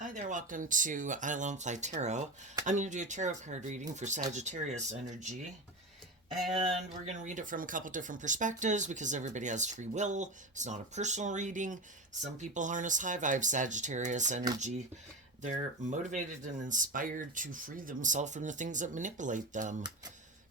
Hi there, welcome to I Alone Fly Tarot. I'm going to do a tarot card reading for Sagittarius energy. And we're going to read it from a couple different perspectives because everybody has free will. It's not a personal reading. Some people harness high vibe Sagittarius energy. They're motivated and inspired to free themselves from the things that manipulate them,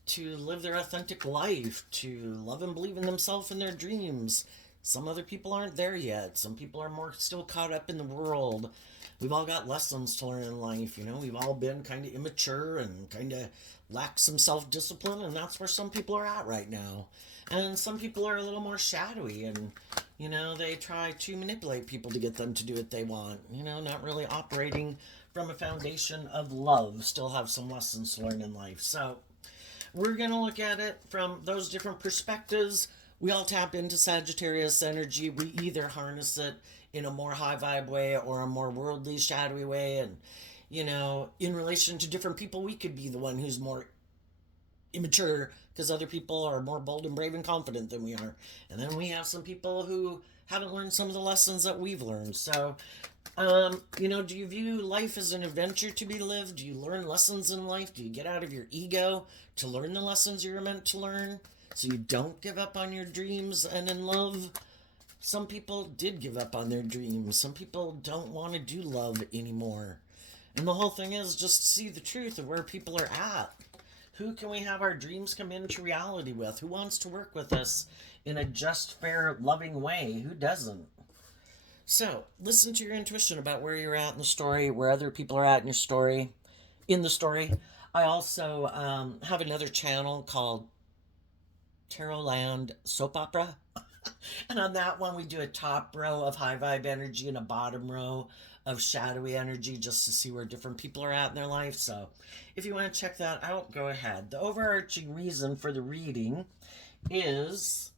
to live their authentic life, to love and believe in themselves and their dreams. Some other people aren't there yet. Some people are more still caught up in the world. We've all got lessons to learn in life, We've all been kind of immature and kind of lack some self-discipline, and that's where some people are at right now. And some people are a little more shadowy and, they try to manipulate people to get them to do what they want, not really operating from a foundation of love, still have some lessons to learn in life. So, we're going to look at it from those different perspectives. We all tap into Sagittarius energy. We either harness it in a more high vibe way or a more worldly, shadowy way. And, in relation to different people, we could be the one who's more immature because other people are more bold and brave and confident than we are. And then we have some people who haven't learned some of the lessons that we've learned. So, do you view life as an adventure to be lived? Do you learn lessons in life? Do you get out of your ego to learn the lessons you're meant to learn so you don't give up on your dreams and in love? Some people did give up on their dreams. Some people don't want to do love anymore. And the whole thing is just to see the truth of where people are at. Who can we have our dreams come into reality with? Who wants to work with us in a just, fair, loving way? Who doesn't? So, listen to your intuition about where you're at in the story, where other people are at in your story, in the story. I also have another channel called Tarot Land Soap Opera. And on that one, we do a top row of high vibe energy and a bottom row of shadowy energy just to see where different people are at in their life. So, if you want to check that out, go ahead. The overarching reason for the reading is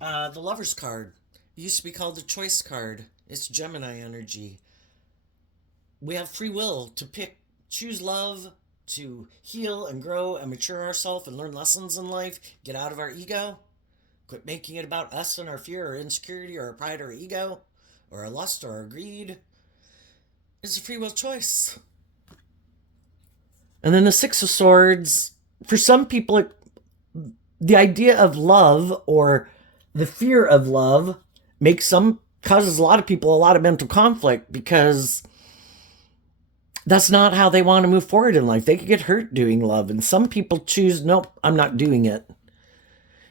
the Lover's card. It used to be called the Choice card. It's Gemini energy. We have free will to pick, choose love, to heal and grow and mature ourselves and learn lessons in life, get out of our ego, quit making it about us and our fear or insecurity or our pride or ego or our lust or our greed. It's a free will choice. And then the Six of Swords, for some people, the idea of love or the fear of love causes a lot of people a lot of mental conflict because that's not how they want to move forward in life. They could get hurt doing love. And some people choose, nope, I'm not doing it.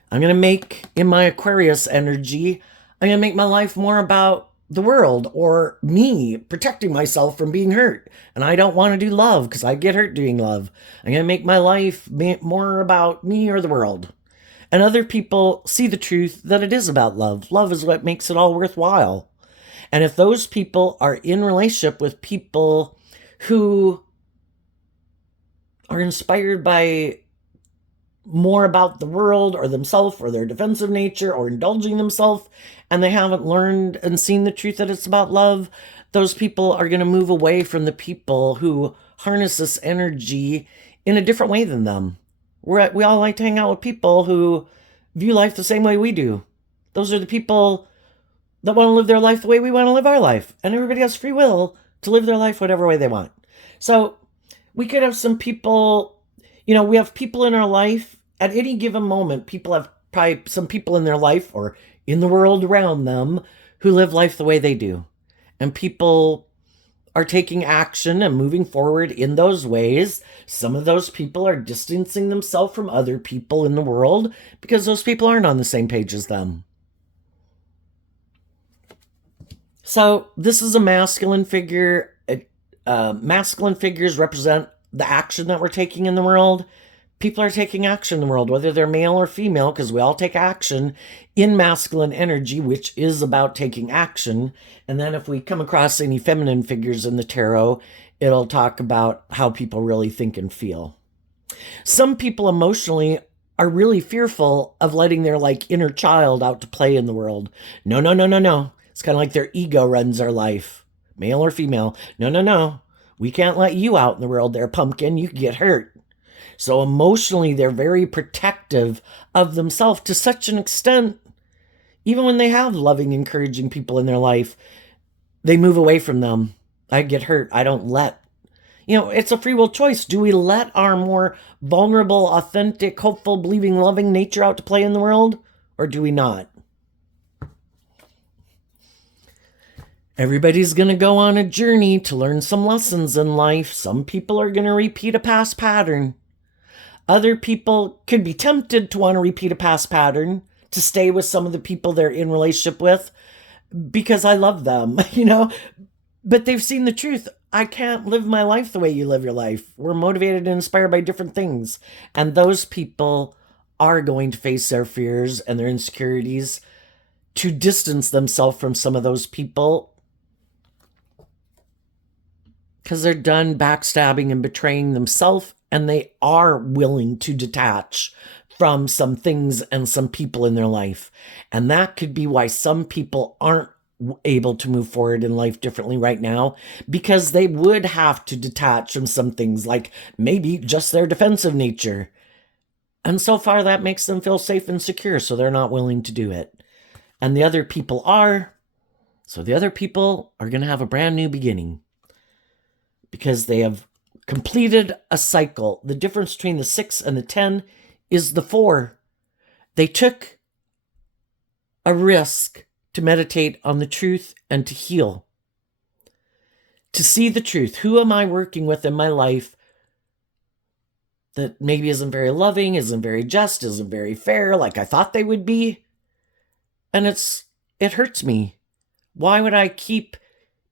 I'm going to make, in my Aquarius energy, I'm going to make my life more about the world or me protecting myself from being hurt. And I don't want to do love because I get hurt doing love. I'm going to make my life more about me or the world. And other people see the truth that it is about love. Love is what makes it all worthwhile. And if those people are in relationship with people who are inspired by more about the world or themselves or their defensive nature or indulging themselves, and they haven't learned and seen the truth that it's about love, those people are going to move away from the people who harness this energy in a different way than them. We all like to hang out with people who view life the same way we do. Those are the people that want to live their life the way we want to live our life. And everybody has free will to live their life whatever way they want. So we could have some people, we have people in our life at any given moment. People have probably some people in their life or in the world around them who live life the way they do. And people are taking action and moving forward in those ways. Some of those people are distancing themselves from other people in the world because those people aren't on the same page as them. So this is a masculine figure. Masculine figures represent the action that we're taking in the world. People are taking action in the world, whether they're male or female, because we all take action in masculine energy, which is about taking action. And then if we come across any feminine figures in the tarot, it'll talk about how people really think and feel. Some people emotionally are really fearful of letting their inner child out to play in the world. No, no, no, no, no. It's kind of like their ego runs their life, male or female. No, no, no. We can't let you out in the world there, pumpkin. You could get hurt. So emotionally, they're very protective of themselves to such an extent, even when they have loving, encouraging people in their life, they move away from them I get hurt. I don't let, it's a free will choice. Do we let our more vulnerable, authentic, hopeful, believing, loving nature out to play in the world? Or do we not? Everybody's going to go on a journey to learn some lessons in life. Some people are going to repeat a past pattern. Other people could be tempted to want to repeat a past pattern, to stay with some of the people they're in relationship with because I love them, but they've seen the truth. I can't live my life the way you live your life. We're motivated and inspired by different things. And those people are going to face their fears and their insecurities to distance themselves from some of those people because they're done backstabbing and betraying themselves, and they are willing to detach from some things and some people in their life. And that could be why some people aren't able to move forward in life differently right now, because they would have to detach from some things, like maybe just their defensive nature. And so far that makes them feel safe and secure, so they're not willing to do it. And the other people are. So the other people are going to have a brand new beginning because they have completed a cycle. The difference between the 6 and the 10 is the 4. They took a risk to meditate on the truth and to heal. To see the truth. Who am I working with in my life that maybe isn't very loving, isn't very just, isn't very fair, like I thought they would be? And it hurts me. Why would I keep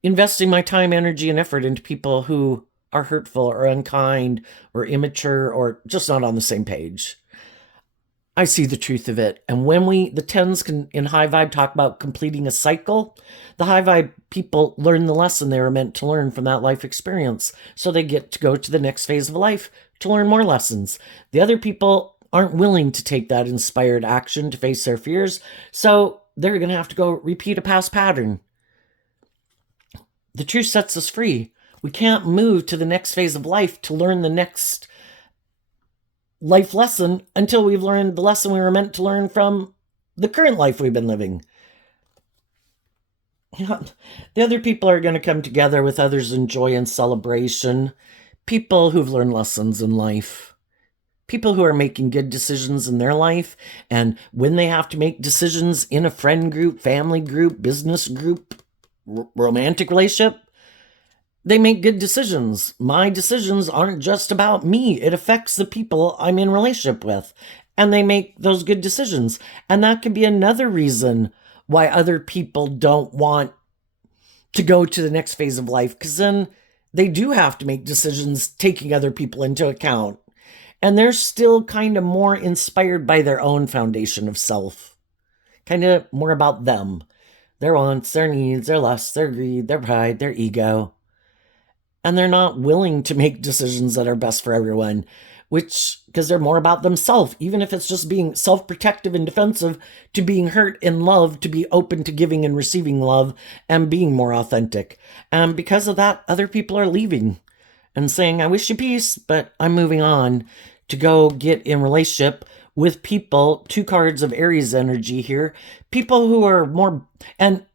investing my time, energy, and effort into people who are hurtful or unkind or immature or just not on the same page? I see the truth of it. And when the 10s can, in high vibe, talk about completing a cycle, the high vibe people learn the lesson they were meant to learn from that life experience. So they get to go to the next phase of life to learn more lessons. The other people aren't willing to take that inspired action to face their fears. So they're going to have to go repeat a past pattern. The truth sets us free. We can't move to the next phase of life to learn the next life lesson until we've learned the lesson we were meant to learn from the current life we've been living. The other people are going to come together with others in joy and celebration. People who've learned lessons in life. People who are making good decisions in their life. And when they have to make decisions in a friend group, family group, business group, romantic relationship, they make good decisions. My decisions aren't just about me. It affects the people I'm in relationship with. And they make those good decisions. And that could be another reason why other people don't want to go to the next phase of life. Because then they do have to make decisions taking other people into account. And they're still kind of more inspired by their own foundation of self. Kind of more about them. Their wants, their needs, their lusts, their greed, their pride, their ego. And they're not willing to make decisions that are best for everyone, because they're more about themselves, even if it's just being self-protective and defensive, to being hurt and loved, to be open to giving and receiving love and being more authentic. And because of that, other people are leaving and saying, I wish you peace, but I'm moving on to go get in relationship with people. 2 cards of Aries energy here. People who are more, and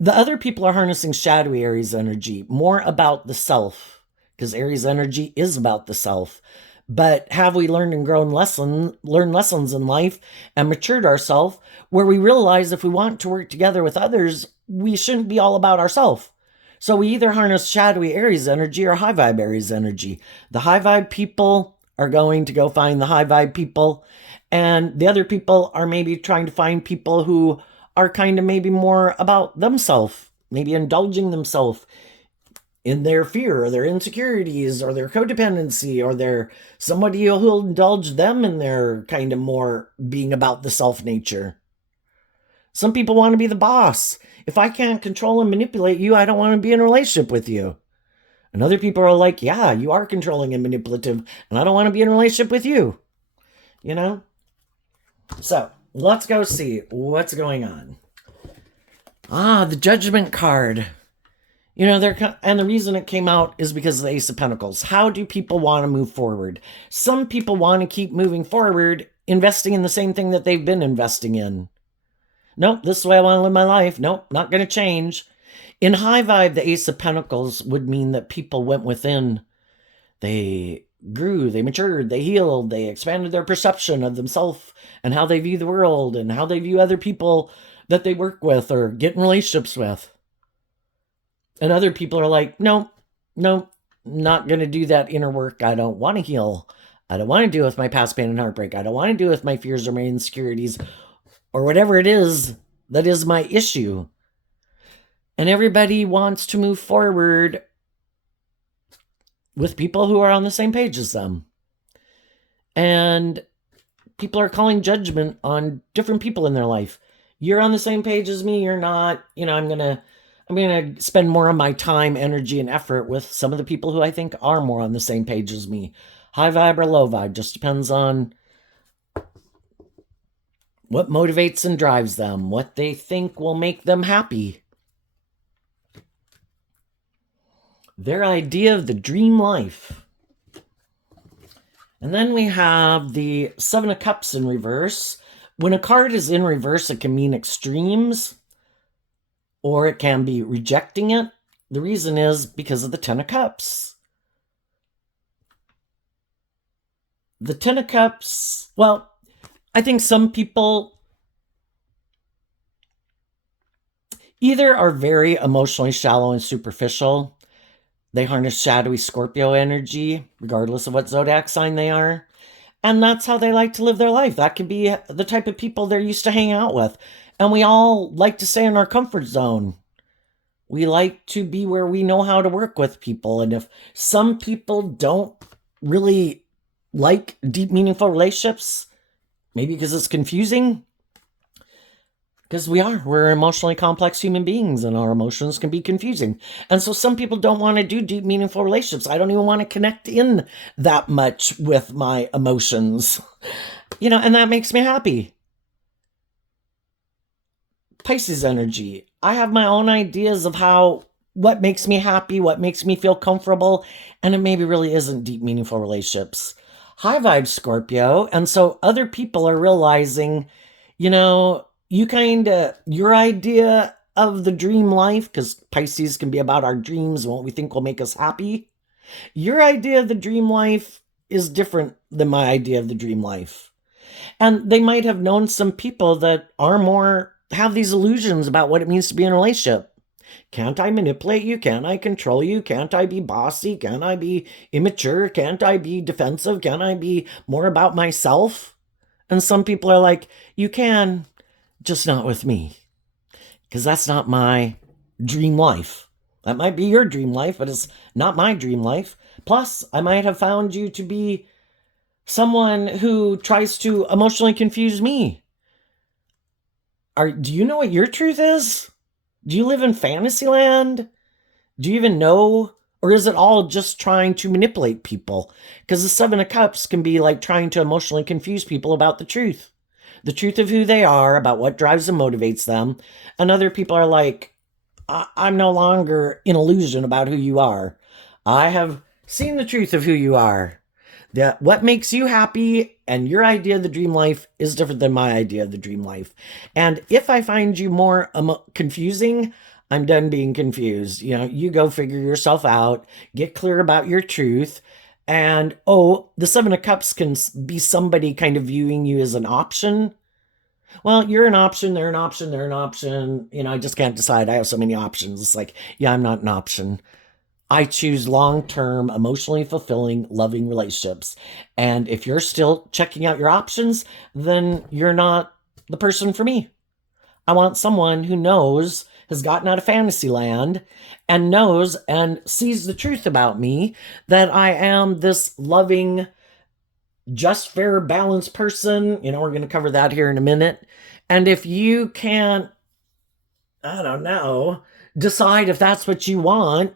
the other people are harnessing shadowy Aries energy, more about the self, because Aries energy is about the self. But have we learned and learned lessons in life and matured ourselves where we realize if we want to work together with others, we shouldn't be all about ourselves. So we either harness shadowy Aries energy or high vibe Aries energy. The high vibe people are going to go find the high vibe people, and the other people are maybe trying to find people who are kind of maybe more about themselves, maybe indulging themselves in their fear or their insecurities or their codependency, or their somebody who'll indulge them in their kind of more being about the self nature. Some people want to be the boss. If I can't control and manipulate you, I don't want to be in a relationship with you. And other people are like, yeah, you are controlling and manipulative, and I don't want to be in a relationship with you. So let's go see what's going on. The Judgment card. And the reason it came out is because of the Ace of Pentacles. How do people want to move forward? Some people want to keep moving forward, investing in the same thing that they've been investing in. Nope, this is the way I want to live my life. Nope, not going to change. In high vibe, the Ace of Pentacles would mean that people went within. They grew, they matured, they healed, they expanded their perception of themselves and how they view the world and how they view other people that they work with or get in relationships with. And other people are like, no, not going to do that inner work. I don't want to heal. I don't want to deal with my past pain and heartbreak. I don't want to deal with my fears or my insecurities or whatever it is that is my issue. And everybody wants to move forward with people who are on the same page as them. And people are calling judgment on different people in their life. You're on the same page as me, you're not. I'm going to spend more of my time, energy, and effort with some of the people who I think are more on the same page as me. High vibe or low vibe, just depends on what motivates and drives them, what they think will make them happy. Their idea of the dream life. And then we have the Seven of Cups in reverse. When a card is in reverse, it can mean extremes, or it can be rejecting it. The reason is because of the Ten of Cups. The Ten of Cups, well, I think some people either are very emotionally shallow and superficial. They harness shadowy Scorpio energy, regardless of what zodiac sign they are. And that's how they like to live their life. That could be the type of people they're used to hanging out with. And we all like to stay in our comfort zone. We like to be where we know how to work with people. And if some people don't really like deep, meaningful relationships, maybe because it's confusing, because we're emotionally complex human beings and our emotions can be confusing. And so some people don't want to do deep, meaningful relationships. I don't even want to connect in that much with my emotions, and that makes me happy. Pisces energy. I have my own ideas of what makes me happy, what makes me feel comfortable, and it maybe really isn't deep, meaningful relationships. High vibe Scorpio, and so other people are realizing, your idea of the dream life, because Pisces can be about our dreams and what we think will make us happy. Your idea of the dream life is different than my idea of the dream life. And they might have known some people that have these illusions about what it means to be in a relationship. Can't I manipulate you? Can't I control you? Can't I be bossy? Can't I be immature? Can't I be defensive? Can't I be more about myself? And some people are like, you can, just not with me. Because that's not my dream life. That might be your dream life, but it's not my dream life. Plus, I might have found you to be someone who tries to emotionally confuse me. Do you know what your truth is? Do you live in fantasy land? Do you even know? Or is it all just trying to manipulate people? Because the Seven of Cups can be like trying to emotionally confuse people about the truth of who they are, about what drives and motivates them. And other people are like, I'm no longer in illusion about who you are. I have seen the truth of who you are. That what makes you happy and your idea of the dream life is different than my idea of the dream life. And if I find you more confusing, I'm done being confused. You go figure yourself out, get clear about your truth. And the Seven of Cups can be somebody kind of viewing you as an option. Well, you're an option, they're an option, they're an option. I just can't decide. I have so many options. It's like, yeah, I'm not an option. I choose long-term, emotionally fulfilling, loving relationships. And if you're still checking out your options, then you're not the person for me. I want someone who has gotten out of fantasy land and knows and sees the truth about me, that I am this loving, just, fair, balanced person. We're going to cover that here in a minute. And if you can't, decide if that's what you want,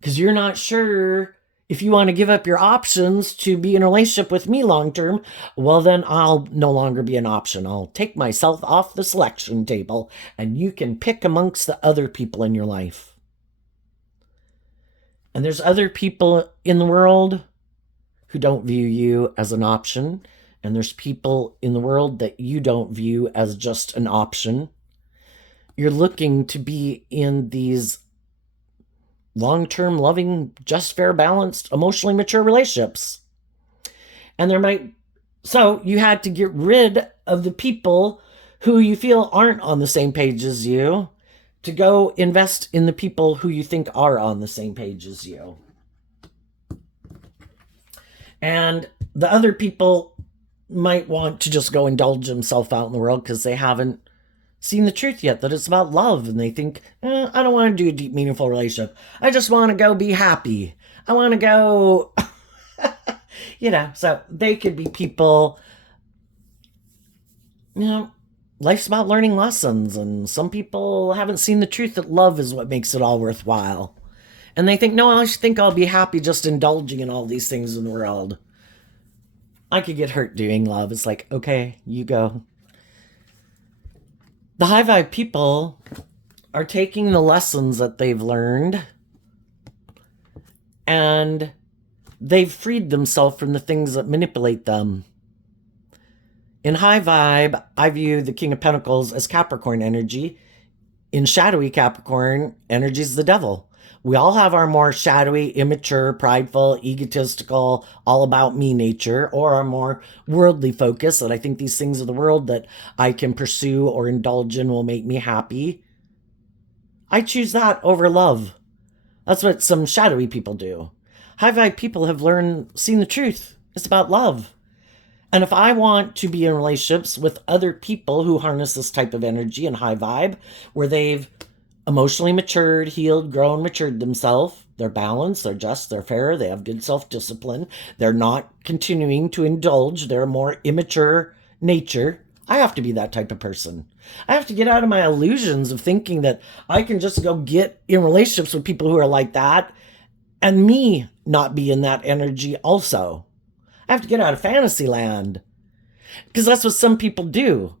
because you're not sure if you want to give up your options to be in a relationship with me long term, well, then I'll no longer be an option. I'll take myself off the selection table, and you can pick amongst the other people in your life. And there's other people in the world who don't view you as an option, and there's people in the world that you don't view as just an option. you're looking to be in these long-term, loving, just, fair, balanced, emotionally mature relationships. And so you had to get rid of the people who you feel aren't on the same page as you to go invest in the people who you think are on the same page as you. And the other people might want to just go indulge themselves out in the world because they haven't seen the truth yet, that it's about love, and they think, I don't want to do a deep, meaningful relationship. I just want to go be happy. I want to go, so they could be people, life's about learning lessons, and some people haven't seen the truth that love is what makes it all worthwhile. And they think, no, I think I'll be happy just indulging in all these things in the world. I could get hurt doing love. It's like, okay, you go. The high vibe people are taking the lessons that they've learned and they've freed themselves from the things that manipulate them. In high vibe, I view the King of Pentacles as Capricorn energy. In shadowy Capricorn, energy is the devil. We all have our more shadowy, immature, prideful, egotistical, all about me nature, or our more worldly focus that I think these things of the world that I can pursue or indulge in will make me happy. I choose that over love. That's what some shadowy people do. High vibe people have seen the truth. It's about love. And if I want to be in relationships with other people who harness this type of energy and high vibe, where they've emotionally matured, healed, grown, matured themselves, they're balanced, they're just, they're fair, they have good self-discipline, they're not continuing to indulge their more immature nature, I have to be that type of person. I have to get out of my illusions of thinking that I can just go get in relationships with people who are like that and me not be in that energy also. I have to get out of fantasy land because that's what some people do.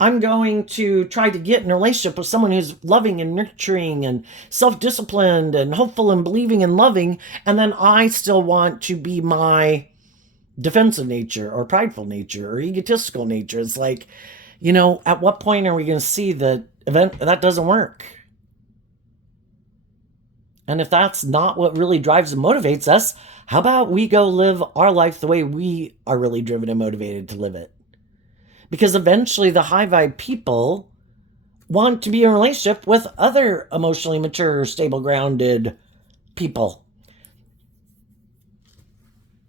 I'm going to try to get in a relationship with someone who's loving and nurturing and self-disciplined and hopeful and believing and loving, and then I still want to be my defensive nature or prideful nature or egotistical nature. It's like, at what point are we going to see that that doesn't work? And if that's not what really drives and motivates us, how about we go live our life the way we are really driven and motivated to live it? Because eventually the high vibe people want to be in a relationship with other emotionally mature, stable, grounded people.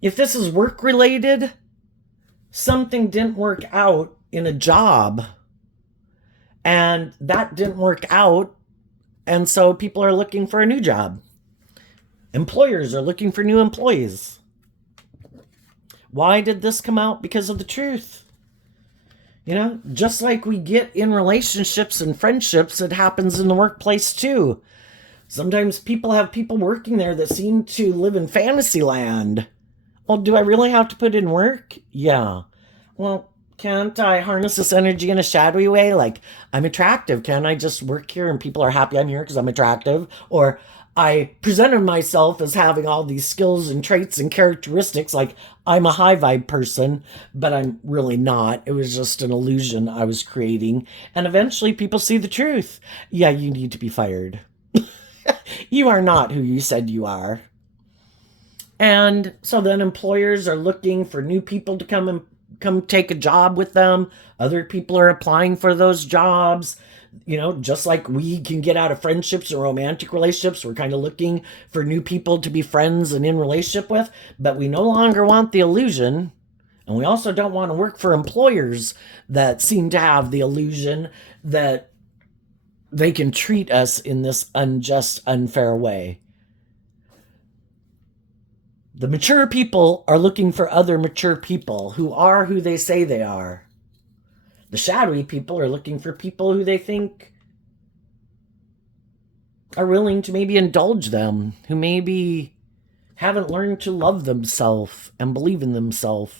If this is work related, something didn't work out in a job and that didn't work out, and so people are looking for a new job. Employers are looking for new employees. Why did this come out? Because of the truth. Just like we get in relationships and friendships, it happens in the workplace too. Sometimes people have people working there that seem to live in fantasy land. Well, do I really have to put in work? Yeah. Well, can't I harness this energy in a shadowy way? Like, I'm attractive. Can't I just work here and people are happy I'm here because I'm attractive? Or I presented myself as having all these skills and traits and characteristics, like I'm a high vibe person, but I'm really not. It was just an illusion I was creating. And eventually people see the truth. Yeah, you need to be fired. You are not who you said you are. And so then employers are looking for new people to come take a job with them. Other people are applying for those jobs. Just like we can get out of friendships or romantic relationships, we're kind of looking for new people to be friends and in relationship with, but we no longer want the illusion. And we also don't want to work for employers that seem to have the illusion that they can treat us in this unjust, unfair way. The mature people are looking for other mature people who are who they say they are. The shadowy people are looking for people who they think are willing to maybe indulge them, who maybe haven't learned to love themselves and believe in themselves,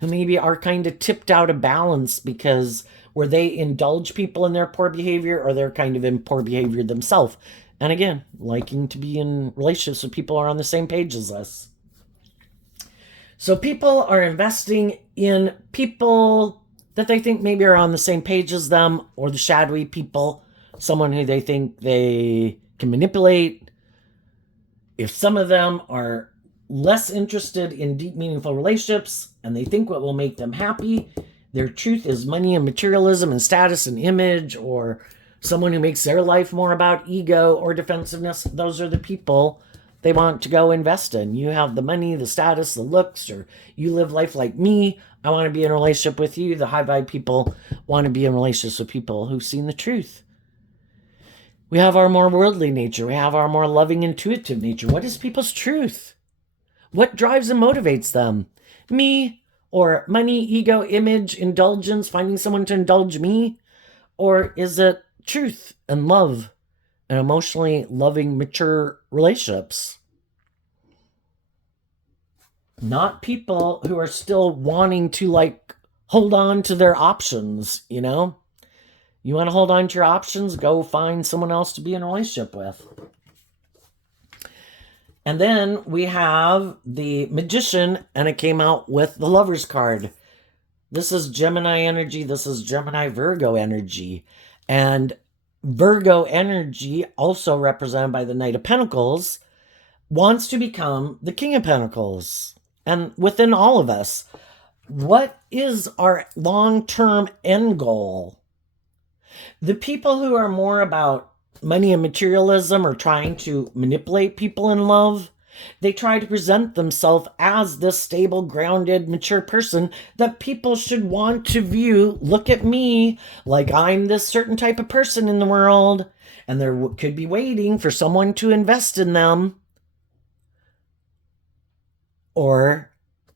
who maybe are kind of tipped out of balance because where they indulge people in their poor behavior or they're kind of in poor behavior themselves. And again, liking to be in relationships with people who are on the same page as us. So people are investing in people that they think maybe are on the same page as them, or the shadowy people someone who they think they can manipulate. If some of them are less interested in deep, meaningful relationships and they think what will make them happy, their truth is money and materialism and status and image, or someone who makes their life more about ego or defensiveness, those are the people they want to go invest in. You have the money, the status, the looks, or you live life like me. I want to be in a relationship with you. The high vibe people want to be in relationships with people who've seen the truth. We have our more worldly nature. We have our more loving, intuitive nature. What is people's truth? What drives and motivates them? Me, or money, ego, image, indulgence, finding someone to indulge me? Or is it truth and love and emotionally loving, mature relationships? Not people who are still wanting to like hold on to their options, you know? You want to hold on to your options? Go find someone else to be in a relationship with. And then we have the Magician, and it came out with the Lover's card. This is Gemini energy. This is Gemini Virgo energy. And Virgo energy, also represented by the Knight of Pentacles, wants to become the King of Pentacles. And within all of us, what is our long-term end goal? The people who are more about money and materialism or trying to manipulate people in love, they try to present themselves as this stable, grounded, mature person that people should want to view. Look at me, like I'm this certain type of person in the world, and they could be waiting for someone to invest in them.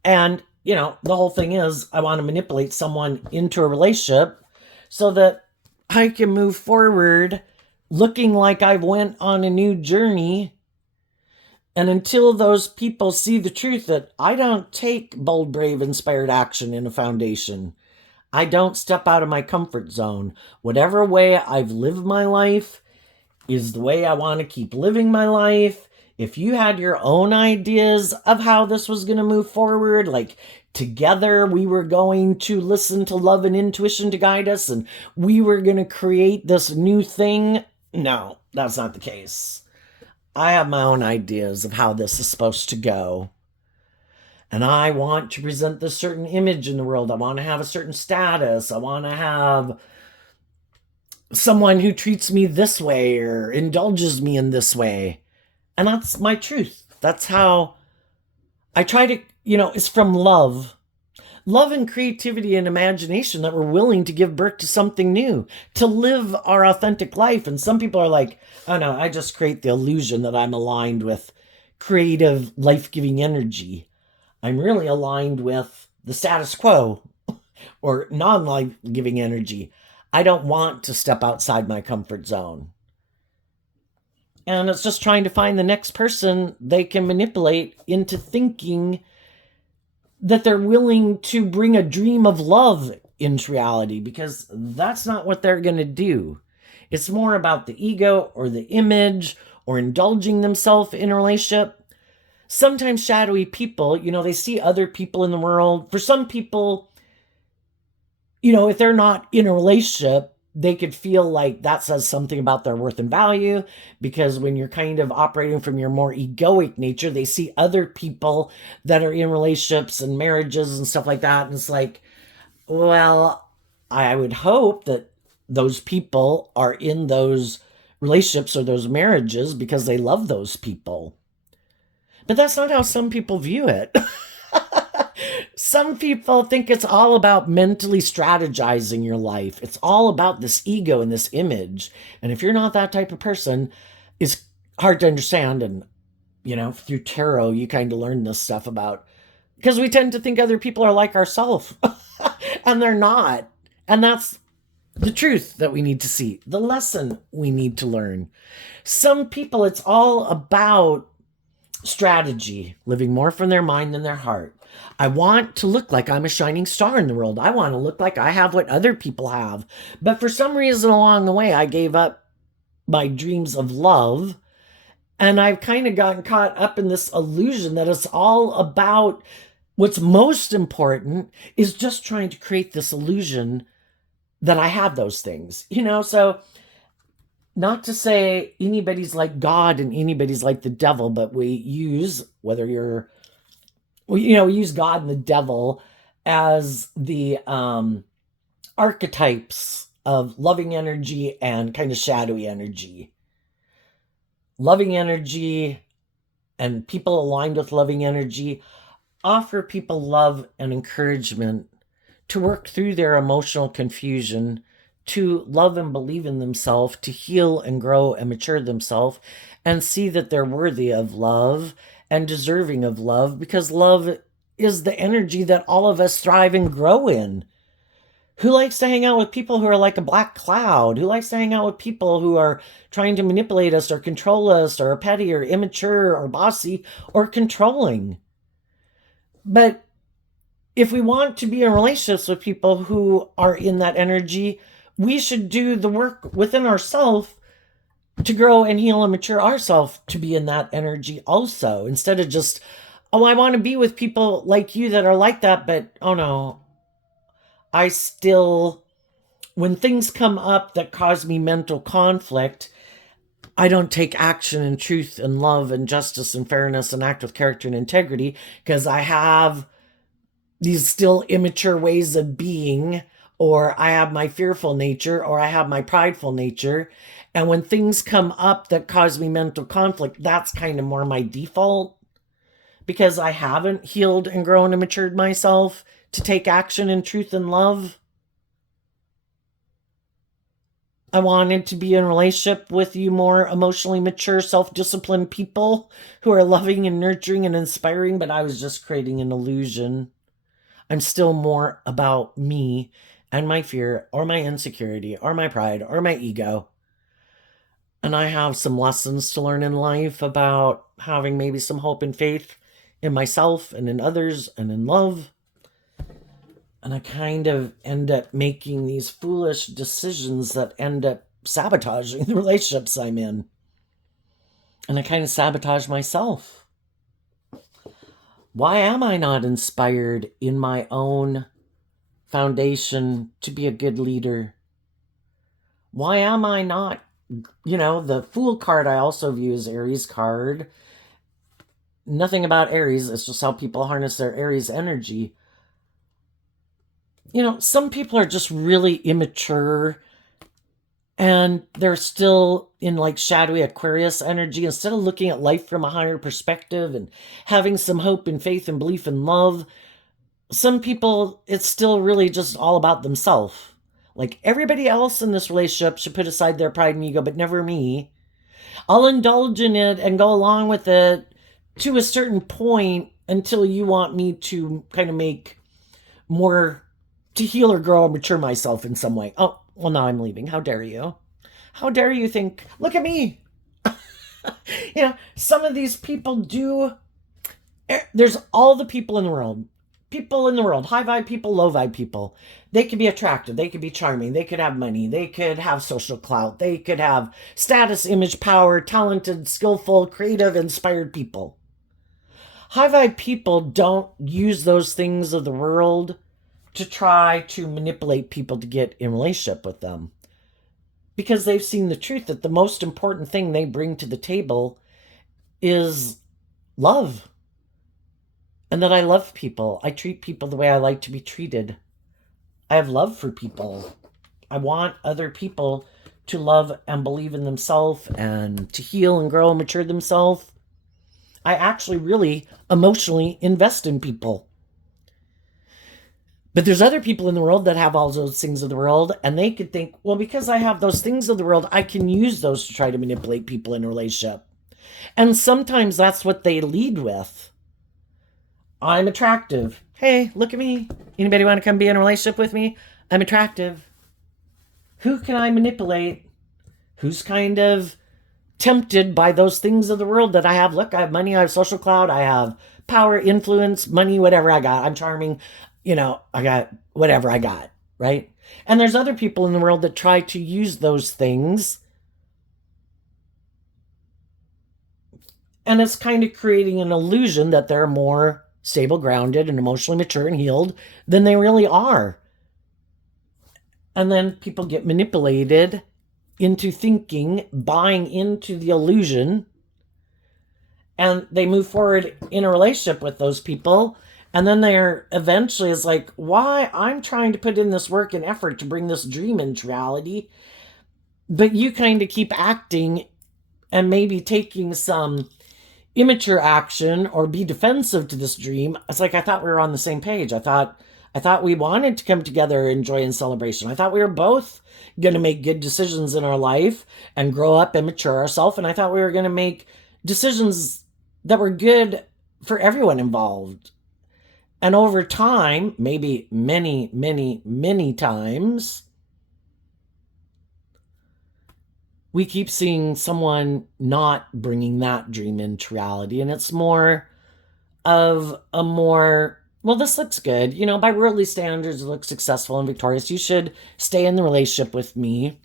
And you know, the whole thing is I want to manipulate someone into a relationship so that I can move forward looking like I've went on a new journey. And until those people see the truth that I don't take bold, brave, inspired action in a foundation, I don't step out of my comfort zone. Whatever way I've lived my life is the way I want to keep living my life. If you had your own ideas of how this was going to move forward, like together we were going to listen to love and intuition to guide us, and we were going to create this new thing, no, that's not the case. I have my own ideas of how this is supposed to go. And I want to present this certain image in the world. I want to have a certain status. I want to have someone who treats me this way or indulges me in this way. And that's my truth. That's how I try to, it's from love. Love and creativity and imagination that we're willing to give birth to something new, to live our authentic life. And some people are like, oh no, I just create the illusion that I'm aligned with creative, life-giving energy. I'm really aligned with the status quo or non-life-giving energy. I don't want to step outside my comfort zone. And it's just trying to find the next person they can manipulate into thinking that they're willing to bring a dream of love into reality, because that's not what they're going to do. It's more about the ego or the image or indulging themselves in a relationship. Sometimes shadowy people, they see other people in the world. For some people, if they're not in a relationship, they could feel like that says something about their worth and value, because when you're kind of operating from your more egoic nature, they see other people that are in relationships and marriages and stuff like that. And it's like, well, I would hope that those people are in those relationships or those marriages because they love those people. But that's not how some people view it. Some people think it's all about mentally strategizing your life. It's all about this ego and this image. And if you're not that type of person, it's hard to understand. And, through tarot, you kind of learn this stuff about, because we tend to think other people are like ourselves and they're not. And that's the truth that we need to see, the lesson we need to learn. Some people, it's all about strategy, living more from their mind than their heart. I want to look like I'm a shining star in the world. I want to look like I have what other people have. But for some reason along the way, I gave up my dreams of love. And I've kind of gotten caught up in this illusion that it's all about what's most important is just trying to create this illusion that I have those things. So not to say anybody's like God and anybody's like the devil, but we use, whether you're, we use God and the devil as the archetypes of loving energy and kind of shadowy energy. Loving energy and people aligned with loving energy offer people love and encouragement to work through their emotional confusion, to love and believe in themselves, to heal and grow and mature themselves, and see that they're worthy of love and deserving of love, because love is the energy that all of us thrive and grow in. Who likes to hang out with people who are like a black cloud? Who likes to hang out with people who are trying to manipulate us or control us or are petty or immature or bossy or controlling? But if we want to be in relationships with people who are in that energy, we should do the work within ourselves to grow and heal and mature ourselves to be in that energy also, instead of just, oh, I want to be with people like you that are like that, but oh no, I still, when things come up that cause me mental conflict, I don't take action in truth and love and justice and fairness and act with character and integrity, because I have these still immature ways of being, or I have my fearful nature, or I have my prideful nature. And when things come up that cause me mental conflict, that's kind of more my default, because I haven't healed and grown and matured myself to take action in truth and love. I wanted to be in a relationship with you more emotionally mature, self-disciplined people who are loving and nurturing and inspiring, but I was just creating an illusion. I'm still more about me and my fear or my insecurity or my pride or my ego. And I have some lessons to learn in life about having maybe some hope and faith in myself and in others and in love. And I kind of end up making these foolish decisions that end up sabotaging the relationships I'm in. And I kind of sabotage myself. Why am I not inspired in my own foundation to be a good leader? Why am I not, the Fool card I also view as Aries card. Nothing about Aries, it's just how people harness their Aries energy. Some people are just really immature and they're still in like shadowy Aquarius energy. Instead of looking at life from a higher perspective and having some hope and faith and belief and love, some people, it's still really just all about themselves. Like everybody else in this relationship should put aside their pride and ego, but never me. I'll indulge in it and go along with it to a certain point until you want me to kind of make more, to heal or grow or mature myself in some way. Oh, well, now I'm leaving. How dare you? How dare you think, look at me. Some of these people do. There's all the people in the world. People in the world, high vibe people, low vibe people. They could be attractive. They could be charming. They could have money. They could have social clout. They could have status, image, power, talented, skillful, creative, inspired people. High vibe people don't use those things of the world to try to manipulate people to get in relationship with them, because they've seen the truth that the most important thing they bring to the table is love. And that I love people. I treat people the way I like to be treated. I have love for people. I want other people to love and believe in themselves and to heal and grow and mature themselves. I actually really emotionally invest in people. But there's other people in the world that have all those things of the world, and they could think, well, because I have those things of the world, I can use those to try to manipulate people in a relationship. And sometimes that's what they lead with. I'm attractive. Hey, look at me. Anybody want to come be in a relationship with me? I'm attractive. Who can I manipulate? Who's kind of tempted by those things of the world that I have? Look, I have money, I have social clout, I have power, influence, money, whatever I got. I'm charming. I got whatever I got, right? And there's other people in the world that try to use those things. And it's kind of creating an illusion that they're more stable, grounded, and emotionally mature and healed than they really are. And then people get manipulated into thinking, buying into the illusion, and they move forward in a relationship with those people. And then they're eventually is like, why? I'm trying to put in this work and effort to bring this dream into reality. But you kind of keep acting and maybe taking some immature action or be defensive to this dream. It's like, I thought we were on the same page. I thought we wanted to come together in joy and celebration. I thought we were both going to make good decisions in our life and grow up and mature ourselves. And I thought we were going to make decisions that were good for everyone involved. And over time, maybe many, many, many times, we keep seeing someone not bringing that dream into reality. And it's more of a more, well, this looks good. You know, by worldly standards, it looks successful and victorious. You should stay in the relationship with me.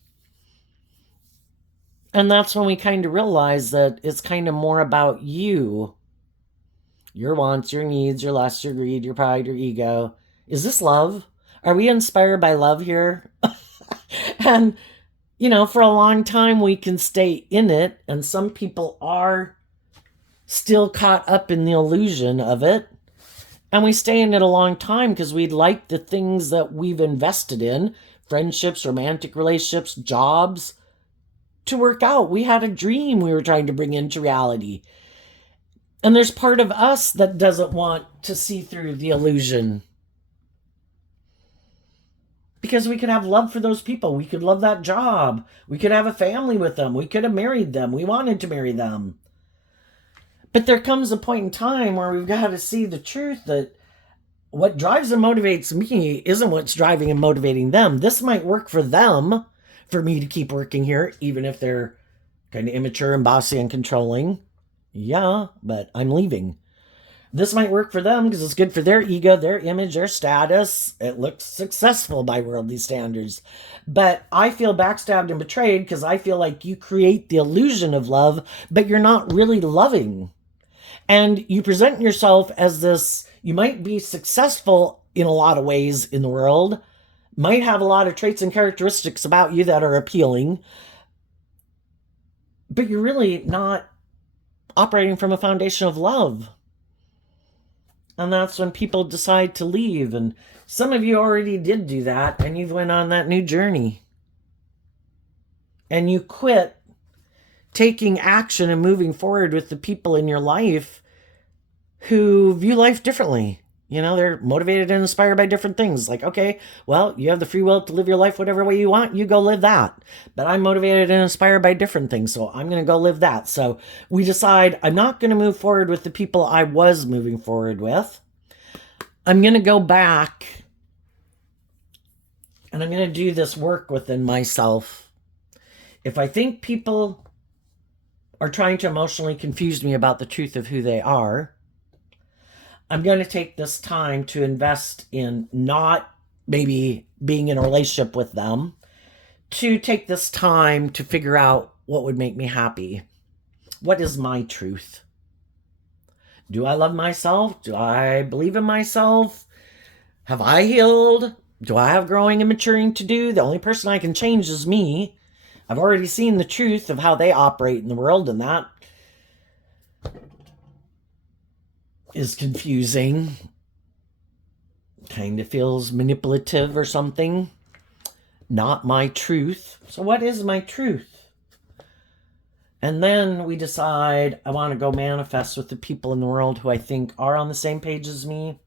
And that's when we kind of realize that it's kind of more about you. Your wants, your needs, your lusts, your greed, your pride, your ego. Is this love? Are we inspired by love here? And, you know, for a long time we can stay in it. And some people are still caught up in the illusion of it. And we stay in it a long time because we like the things that we've invested in, friendships, romantic relationships, jobs, to work out. We had a dream we were trying to bring into reality. And there's part of us that doesn't want to see through the illusion. Because we could have love for those people. We could love that job. We could have a family with them. We could have married them. We wanted to marry them. But there comes a point in time where we've got to see the truth that what drives and motivates me isn't what's driving and motivating them. This might work for them, for me to keep working here, even if they're kind of immature and bossy and controlling. Yeah, but I'm leaving. This might work for them because it's good for their ego, their image, their status. It looks successful by worldly standards. But I feel backstabbed and betrayed because I feel like you create the illusion of love, but you're not really loving. And you present yourself as this, you might be successful in a lot of ways in the world, might have a lot of traits and characteristics about you that are appealing, but you're really not operating from a foundation of love. And that's when people decide to leave. And some of you already did do that, and you've went on that new journey. And you quit taking action and moving forward with the people in your life who view life differently. You know, they're motivated and inspired by different things. Like, okay, well, you have the free will to live your life whatever way you want. You go live that. But I'm motivated and inspired by different things, so I'm going to go live that. So we decide I'm not going to move forward with the people I was moving forward with. I'm going to go back and I'm going to do this work within myself. If I think people are trying to emotionally confuse me about the truth of who they are, I'm going to take this time to invest in not maybe being in a relationship with them, to take this time to figure out what would make me happy. What is my truth? Do I love myself? Do I believe in myself? Have I healed? Do I have growing and maturing to do? The only person I can change is me. I've already seen the truth of how they operate in the world, and that is confusing. Kind of feels manipulative or something. Not my truth. So what is my truth? And then we decide I want to go manifest with the people in the world who I think are on the same page as me.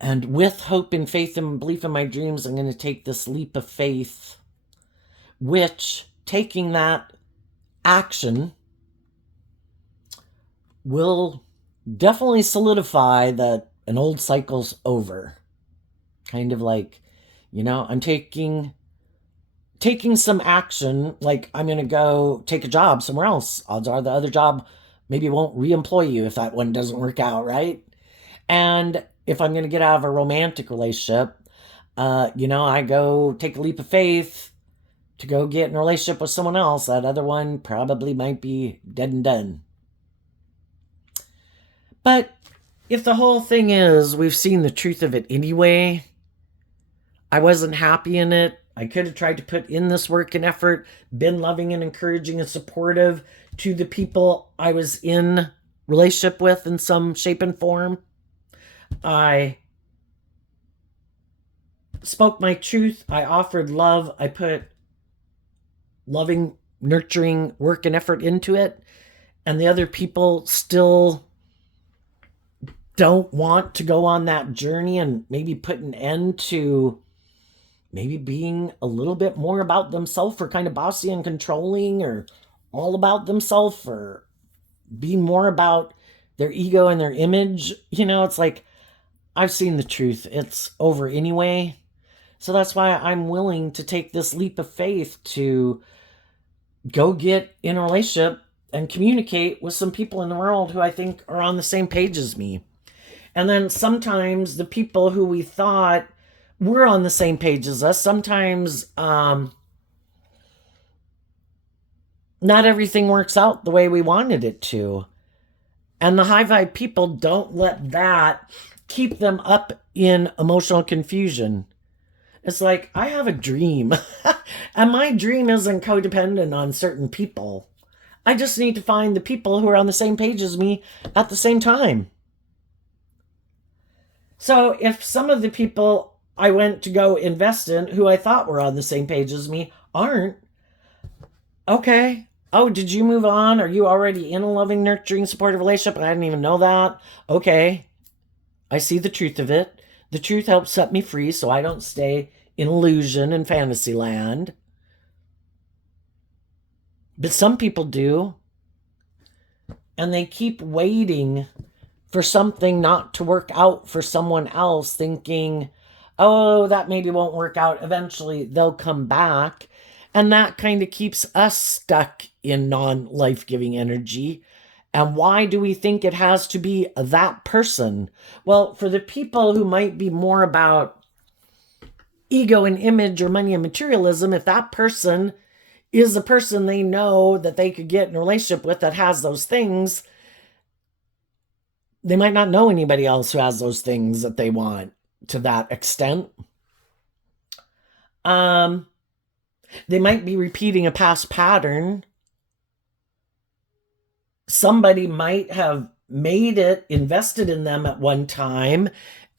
And with hope and faith and belief in my dreams, I'm going to take this leap of faith, which, taking that action, will definitely solidify that an old cycle's over. Kind of like, you know, I'm taking some action, like I'm going to go take a job somewhere else. Odds are the other job maybe won't re-employ you if that one doesn't work out, right? And if I'm going to get out of a romantic relationship, you know, I go take a leap of faith to go get in a relationship with someone else. That other one probably might be dead and done. But if the whole thing is we've seen the truth of it anyway, I wasn't happy in it, I could have tried to put in this work and effort, been loving and encouraging and supportive to the people I was in relationship with in some shape and form. I spoke my truth. I offered love. I put loving, nurturing work and effort into it. And the other people still don't want to go on that journey and maybe put an end to maybe being a little bit more about themselves, or kind of bossy and controlling, or all about themselves, or being more about their ego and their image. It's like, I've seen the truth. It's over anyway. So that's why I'm willing to take this leap of faith to go get in a relationship and communicate with some people in the world who I think are on the same page as me. And then sometimes the people who we thought were on the same page as us, sometimes not everything works out the way we wanted it to. And the high vibe people don't let that keep them up in emotional confusion. It's like, I have a dream, and my dream isn't codependent on certain people. I just need to find the people who are on the same page as me at the same time. So if some of the people I went to go invest in, who I thought were on the same page as me, aren't, okay. Oh, did you move on? Are you already in a loving, nurturing, supportive relationship? I didn't even know that. Okay. I see the truth of it. The truth helps set me free so I don't stay in illusion and fantasy land. But some people do. And they keep waiting for something not to work out for someone else, thinking, oh, that maybe won't work out. Eventually they'll come back. And that kind of keeps us stuck in non-life-giving energy. And why do we think it has to be that person? Well, for the people who might be more about ego and image or money and materialism, if that person is the person they know that they could get in a relationship with that has those things, they might not know anybody else who has those things that they want to that extent. They might be repeating a past pattern. Somebody might have made it, invested in them at one time,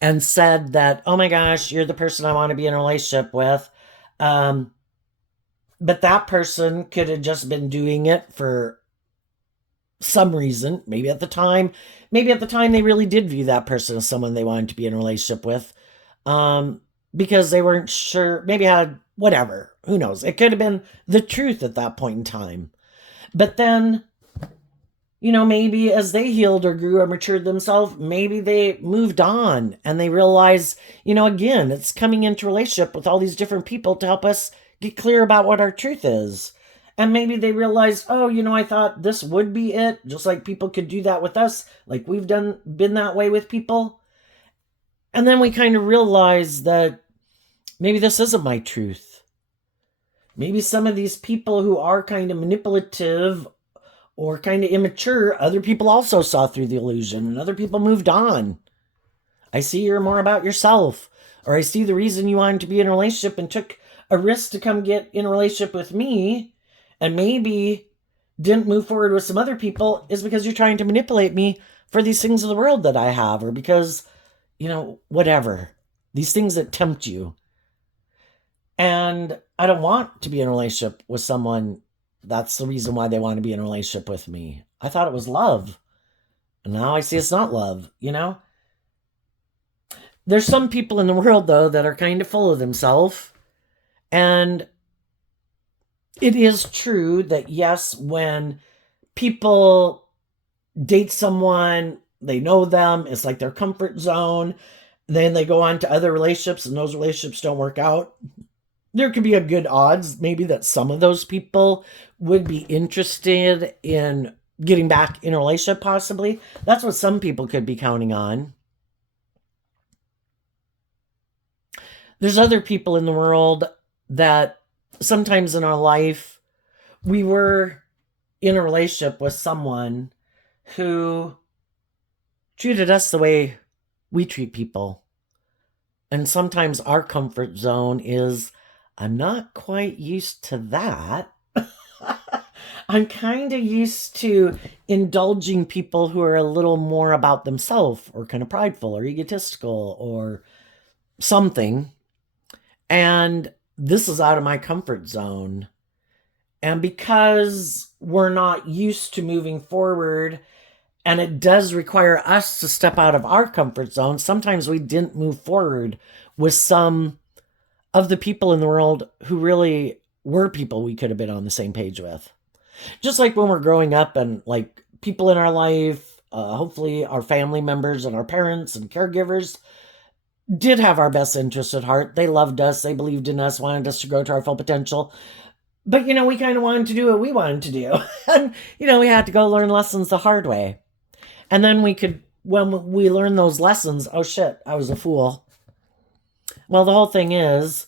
and said that, oh my gosh, you're the person I want to be in a relationship with. But that person could have just been doing it for some reason. Maybe at the time they really did view that person as someone they wanted to be in a relationship with. Because they weren't sure, maybe had whatever, who knows? It could have been the truth at that point in time. But then, maybe as they healed or grew or matured themselves, maybe they moved on and they realized, again, it's coming into relationship with all these different people to help us get clear about what our truth is. And maybe they realized, oh, I thought this would be it, just like people could do that with us, like we've been that way with people. And then we kind of realize that maybe this isn't my truth. Maybe some of these people who are kind of manipulative or kind of immature, other people also saw through the illusion and other people moved on. I see you're more about yourself, or I see the reason you wanted to be in a relationship and took a risk to come get in a relationship with me and maybe didn't move forward with some other people is because you're trying to manipulate me for these things of the world that I have, or because, whatever, these things that tempt you. And I don't want to be in a relationship with someone that's the reason why they want to be in a relationship with me. I thought it was love. And now I see it's not love, There's some people in the world, though, that are kind of full of themselves. And it is true that, yes, when people date someone, they know them, it's like their comfort zone. Then they go on to other relationships and those relationships don't work out. There could be a good odds maybe that some of those people would be interested in getting back in a relationship, possibly. That's what some people could be counting on. There's other people in the world that sometimes in our life, we were in a relationship with someone who treated us the way we treat people. And sometimes our comfort zone is I'm not quite used to that. I'm kind of used to indulging people who are a little more about themselves or kind of prideful or egotistical or something. And this is out of my comfort zone. And because we're not used to moving forward, and it does require us to step out of our comfort zone, sometimes we didn't move forward with some of the people in the world who really were people we could have been on the same page with. Just like when we're growing up and like people in our life, hopefully our family members and our parents and caregivers did have our best interests at heart. They loved us, they believed in us, wanted us to grow to our full potential. But, we kind of wanted to do what we wanted to do. And, we had to go learn lessons the hard way. And then when we learn those lessons, oh shit, I was a fool. Well, the whole thing is,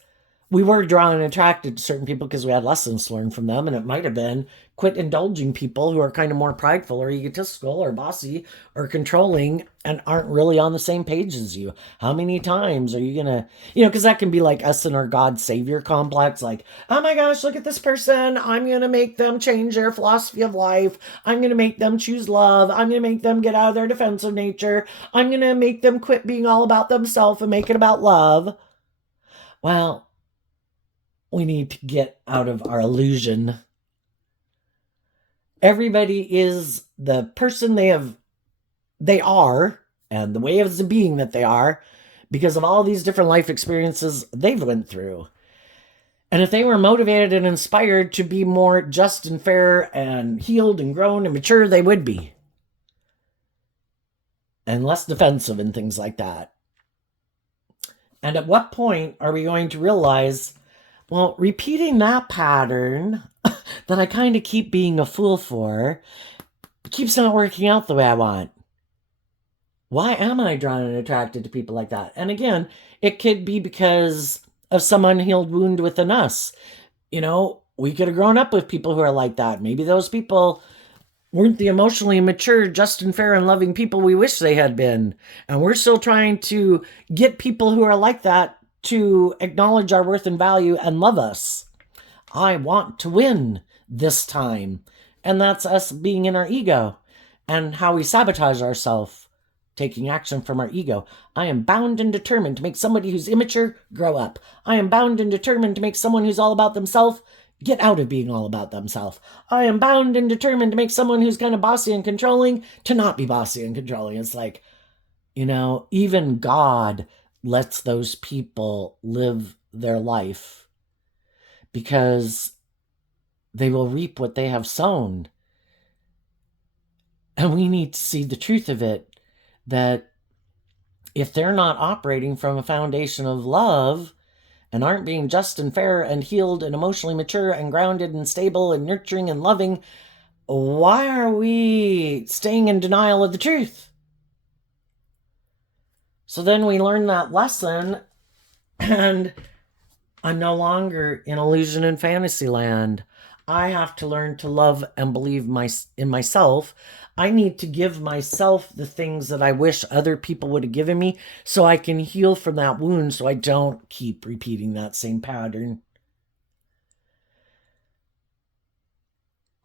we were drawn and attracted to certain people because we had lessons to learn from them. And it might have been quit indulging people who are kind of more prideful or egotistical or bossy or controlling and aren't really on the same page as you. How many times are you going to, because that can be like us in our God Savior complex. Like, oh my gosh, look at this person. I'm going to make them change their philosophy of life. I'm going to make them choose love. I'm going to make them get out of their defensive nature. I'm going to make them quit being all about themselves and make it about love. Well, we need to get out of our illusion. Everybody is the person they are, and the way of the being that they are, because of all these different life experiences they've went through. And if they were motivated and inspired to be more just and fair and healed and grown and mature, they would be. And less defensive and things like that. And at what point are we going to realize, well, repeating that pattern that I kind of keep being a fool for keeps not working out the way I want? Why am I drawn and attracted to people like that? And again, it could be because of some unhealed wound within us. We could have grown up with people who are like that. Maybe those people weren't the emotionally mature, just and fair and loving people we wish they had been. And we're still trying to get people who are like that to acknowledge our worth and value and love us. I want to win this time. And that's us being in our ego and how we sabotage ourselves, taking action from our ego. I am bound and determined to make somebody who's immature grow up. I am bound and determined to make someone who's all about themselves get out of being all about themselves. I am bound and determined to make someone who's kind of bossy and controlling to not be bossy and controlling. It's like, even God lets those people live their life because they will reap what they have sown. And we need to see the truth of it, that if they're not operating from a foundation of love and aren't being just and fair and healed and emotionally mature and grounded and stable and nurturing and loving, why are we staying in denial of the truth? So then we learn that lesson, and I'm no longer in illusion and fantasy land. I have to learn to love and believe in myself. I need to give myself the things that I wish other people would have given me so I can heal from that wound, so I don't keep repeating that same pattern.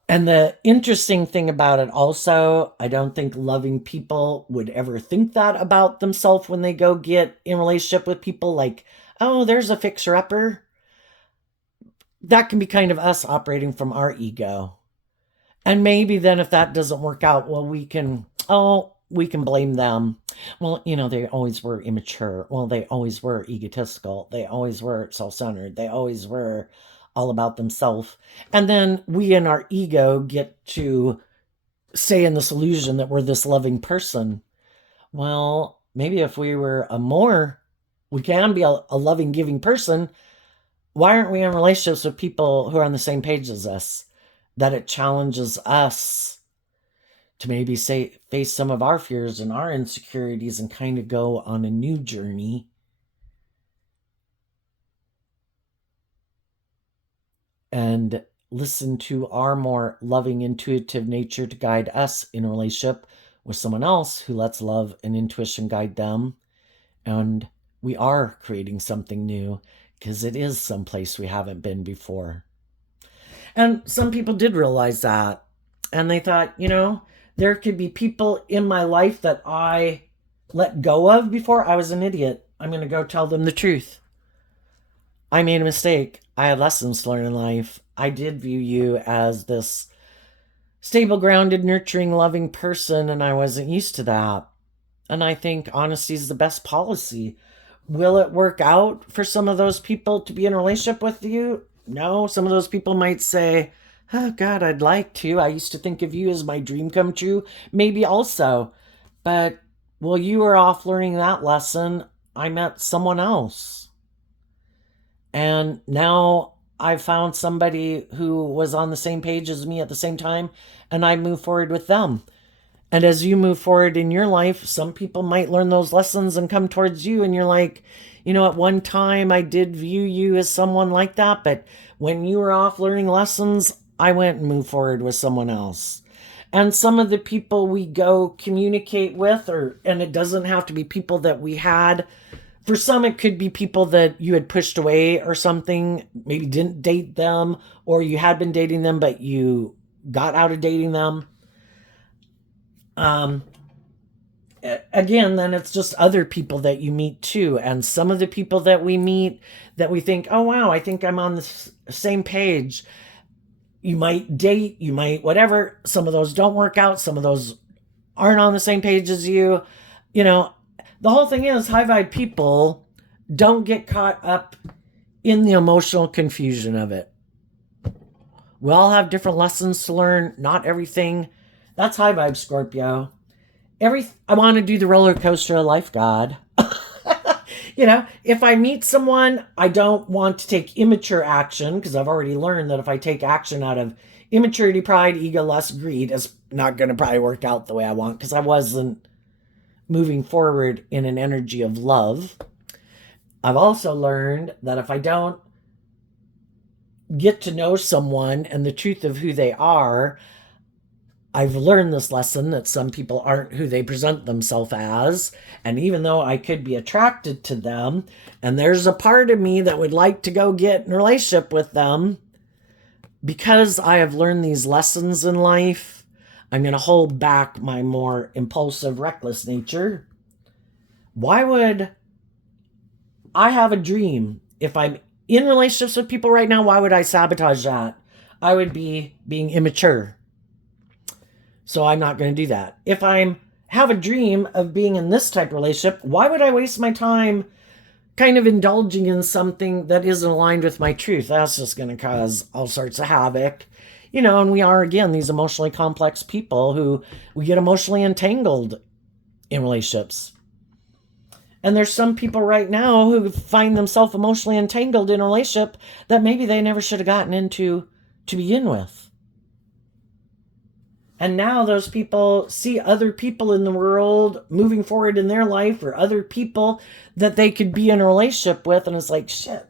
And the interesting thing about it also, I don't think loving people would ever think that about themselves when they go get in relationship with people, like, oh, there's a fixer-upper. That can be kind of us operating from our ego. And maybe then if that doesn't work out, well, we can blame them. Well, they always were immature. Well, they always were egotistical. They always were self-centered. They always were all about themselves. And then we in our ego get to stay in this illusion that we're this loving person. Well, maybe if we were we can be a loving, giving person, why aren't we in relationships with people who are on the same page as us? That it challenges us to maybe face some of our fears and our insecurities and kind of go on a new journey. And listen to our more loving, intuitive nature to guide us in a relationship with someone else who lets love and intuition guide them. And we are creating something new, because it is someplace we haven't been before. And some people did realize that. And they thought, there could be people in my life that I let go of before. I was an idiot. I'm going to go tell them the truth. I made a mistake. I had lessons to learn in life. I did view you as this stable, grounded, nurturing, loving person, and I wasn't used to that. And I think honesty is the best policy. Will it work out for some of those people to be in a relationship with you? No. Some of those people might say, oh, God, I'd like to. I used to think of you as my dream come true. Maybe also. But while you were off learning that lesson, I met someone else. And now I found somebody who was on the same page as me at the same time, and I move forward with them. And as you move forward in your life, some people might learn those lessons and come towards you, and you're like, at one time I did view you as someone like that, but when you were off learning lessons, I went and moved forward with someone else. And some of the people we go communicate with, and it doesn't have to be people that we had. For some, it could be people that you had pushed away or something, maybe didn't date them, or you had been dating them, but you got out of dating them. Again, then it's just other people that you meet too. And some of the people that we meet that we think, oh, wow, I think I'm on the same page. You might date, you might whatever. Some of those don't work out. Some of those aren't on the same page as you. The whole thing is high vibe people don't get caught up in the emotional confusion of it. We all have different lessons to learn. Not everything. That's high vibe, Scorpio. I want to do the roller coaster of life, God. If I meet someone, I don't want to take immature action, because I've already learned that if I take action out of immaturity, pride, ego, lust, greed, it's not going to probably work out the way I want, because I wasn't moving forward in an energy of love. I've also learned that if I don't get to know someone and the truth of who they are, I've learned this lesson that some people aren't who they present themselves as. And even though I could be attracted to them, and there's a part of me that would like to go get in a relationship with them, because I have learned these lessons in life, I'm going to hold back my more impulsive, reckless nature. Why would I have a dream? If I'm in relationships with people right now, why would I sabotage that? I would be being immature. So I'm not going to do that. If I have a dream of being in this type of relationship, why would I waste my time kind of indulging in something that isn't aligned with my truth? That's just going to cause all sorts of havoc. And we are, again, these emotionally complex people who we get emotionally entangled in relationships. And there's some people right now who find themselves emotionally entangled in a relationship that maybe they never should have gotten into to begin with. And now those people see other people in the world moving forward in their life, or other people that they could be in a relationship with. And it's like, shit,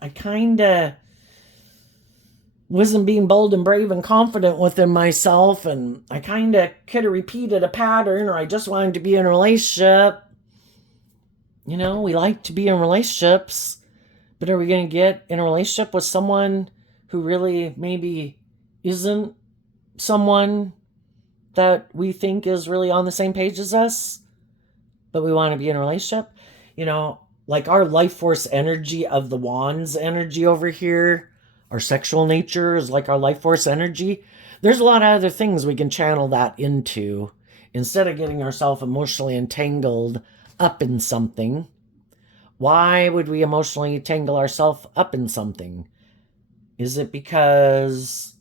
I kind of wasn't being bold and brave and confident within myself. And I kind of could have repeated a pattern, or I just wanted to be in a relationship. We like to be in relationships, but are we going to get in a relationship with someone who really maybe isn't someone that we think is really on the same page as us, but we want to be in a relationship? Like our life force energy of the wands energy over here, our sexual nature is like our life force energy. There's a lot of other things we can channel that into instead of getting ourselves emotionally entangled up in something. Why would we emotionally tangle ourselves up in something? Is it because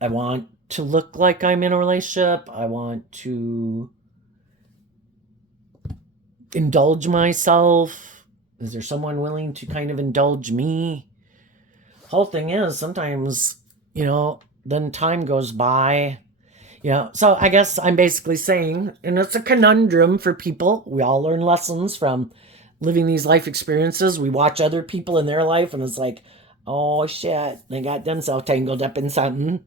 I want to look like I'm in a relationship? I want to indulge myself? Is there someone willing to kind of indulge me? Whole thing is, sometimes, then time goes by. So I guess I'm basically saying, and it's a conundrum for people. We all learn lessons from living these life experiences. We watch other people in their life, and it's like, oh shit, they got themselves tangled up in something.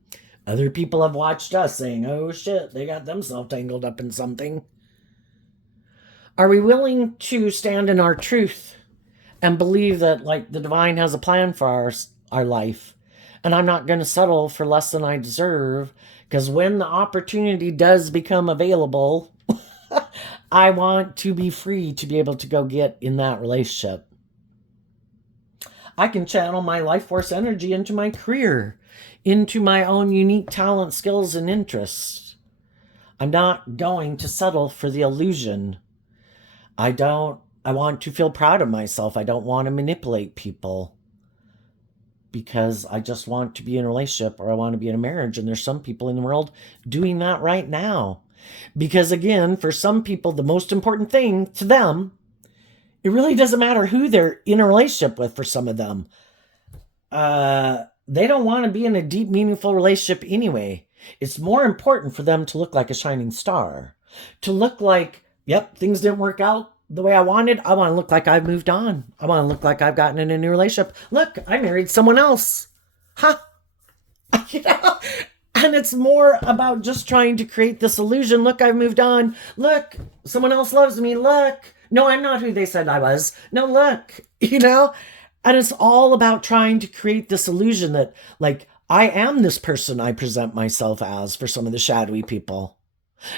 Other people have watched us saying, oh shit, they got themselves tangled up in something. Are we willing to stand in our truth and believe that like the divine has a plan for our life? And I'm not going to settle for less than I deserve, because when the opportunity does become available, I want to be free to be able to go get in that relationship. I can channel my life force energy into my career, into my own unique talent, skills, and interests. I'm not going to settle for the illusion. I want to feel proud of myself. I don't want to manipulate people because I just want to be in a relationship or I want to be in a marriage. And there's some people in the world doing that right now. Because again, for some people, the most important thing to them, it really doesn't matter who they're in a relationship with. For some of them, they don't want to be in a deep, meaningful relationship anyway. It's more important for them to look like a shining star, to look like, yep, things didn't work out the way I wanted. I want to look like I've moved on. I want to look like I've gotten in a new relationship. Look, I married someone else. Huh? You know? And it's more about just trying to create this illusion. Look, I've moved on. Look, someone else loves me. Look. No, I'm not who they said I was. No, look. You know? And it's all about trying to create this illusion that, like, I am this person I present myself as for some of the shadowy people.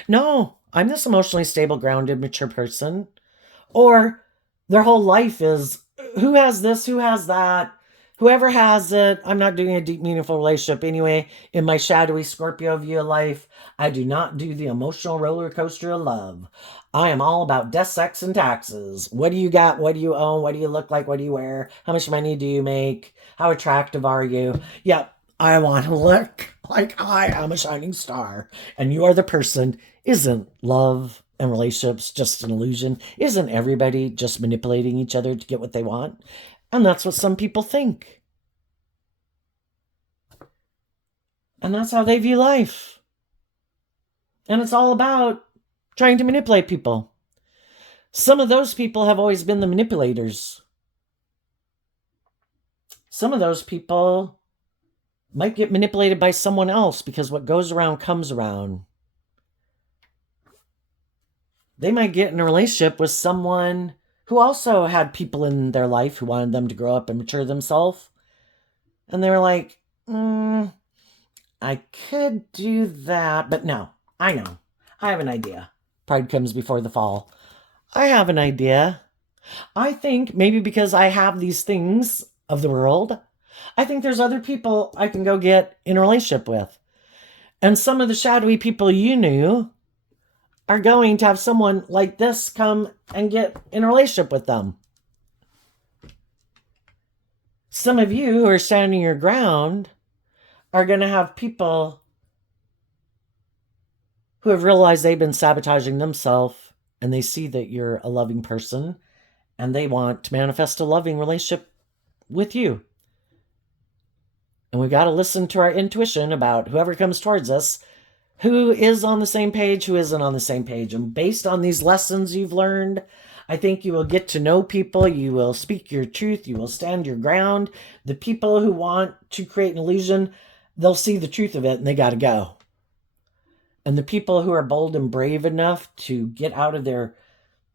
No, I'm this emotionally stable, grounded, mature person. Or their whole life is, who has this, who has that? Whoever has it, I'm not doing a deep, meaningful relationship anyway. In my shadowy Scorpio view of life, I do not do the emotional roller coaster of love. I am all about death, sex, and taxes. What do you got? What do you own? What do you look like? What do you wear? How much money do you make? How attractive are you? Yep, I want to look like I am a shining star. And you are the person. Isn't love and relationships just an illusion? Isn't everybody just manipulating each other to get what they want? And that's what some people think. And that's how they view life. And it's all about trying to manipulate people. Some of those people have always been the manipulators. Some of those people might get manipulated by someone else because what goes around comes around. They might get in a relationship with someone who also had people in their life who wanted them to grow up and mature themselves. And they were like, I could do that, but no, I know. I have an idea. Pride comes before the fall. I have an idea. I think maybe because I have these things of the world, I think there's other people I can go get in a relationship with. And some of the shadowy people you knew are going to have someone like this come and get in a relationship with them. Some of you who are standing your ground are going to have people who have realized they've been sabotaging themselves, and they see that you're a loving person and they want to manifest a loving relationship with you. And we got to listen to our intuition about whoever comes towards us, who is on the same page, who isn't on the same page. And based on these lessons you've learned, I think you will get to know people. You will speak your truth. You will stand your ground. The people who want to create an illusion, they'll see the truth of it and they got to go. And the people who are bold and brave enough to get out of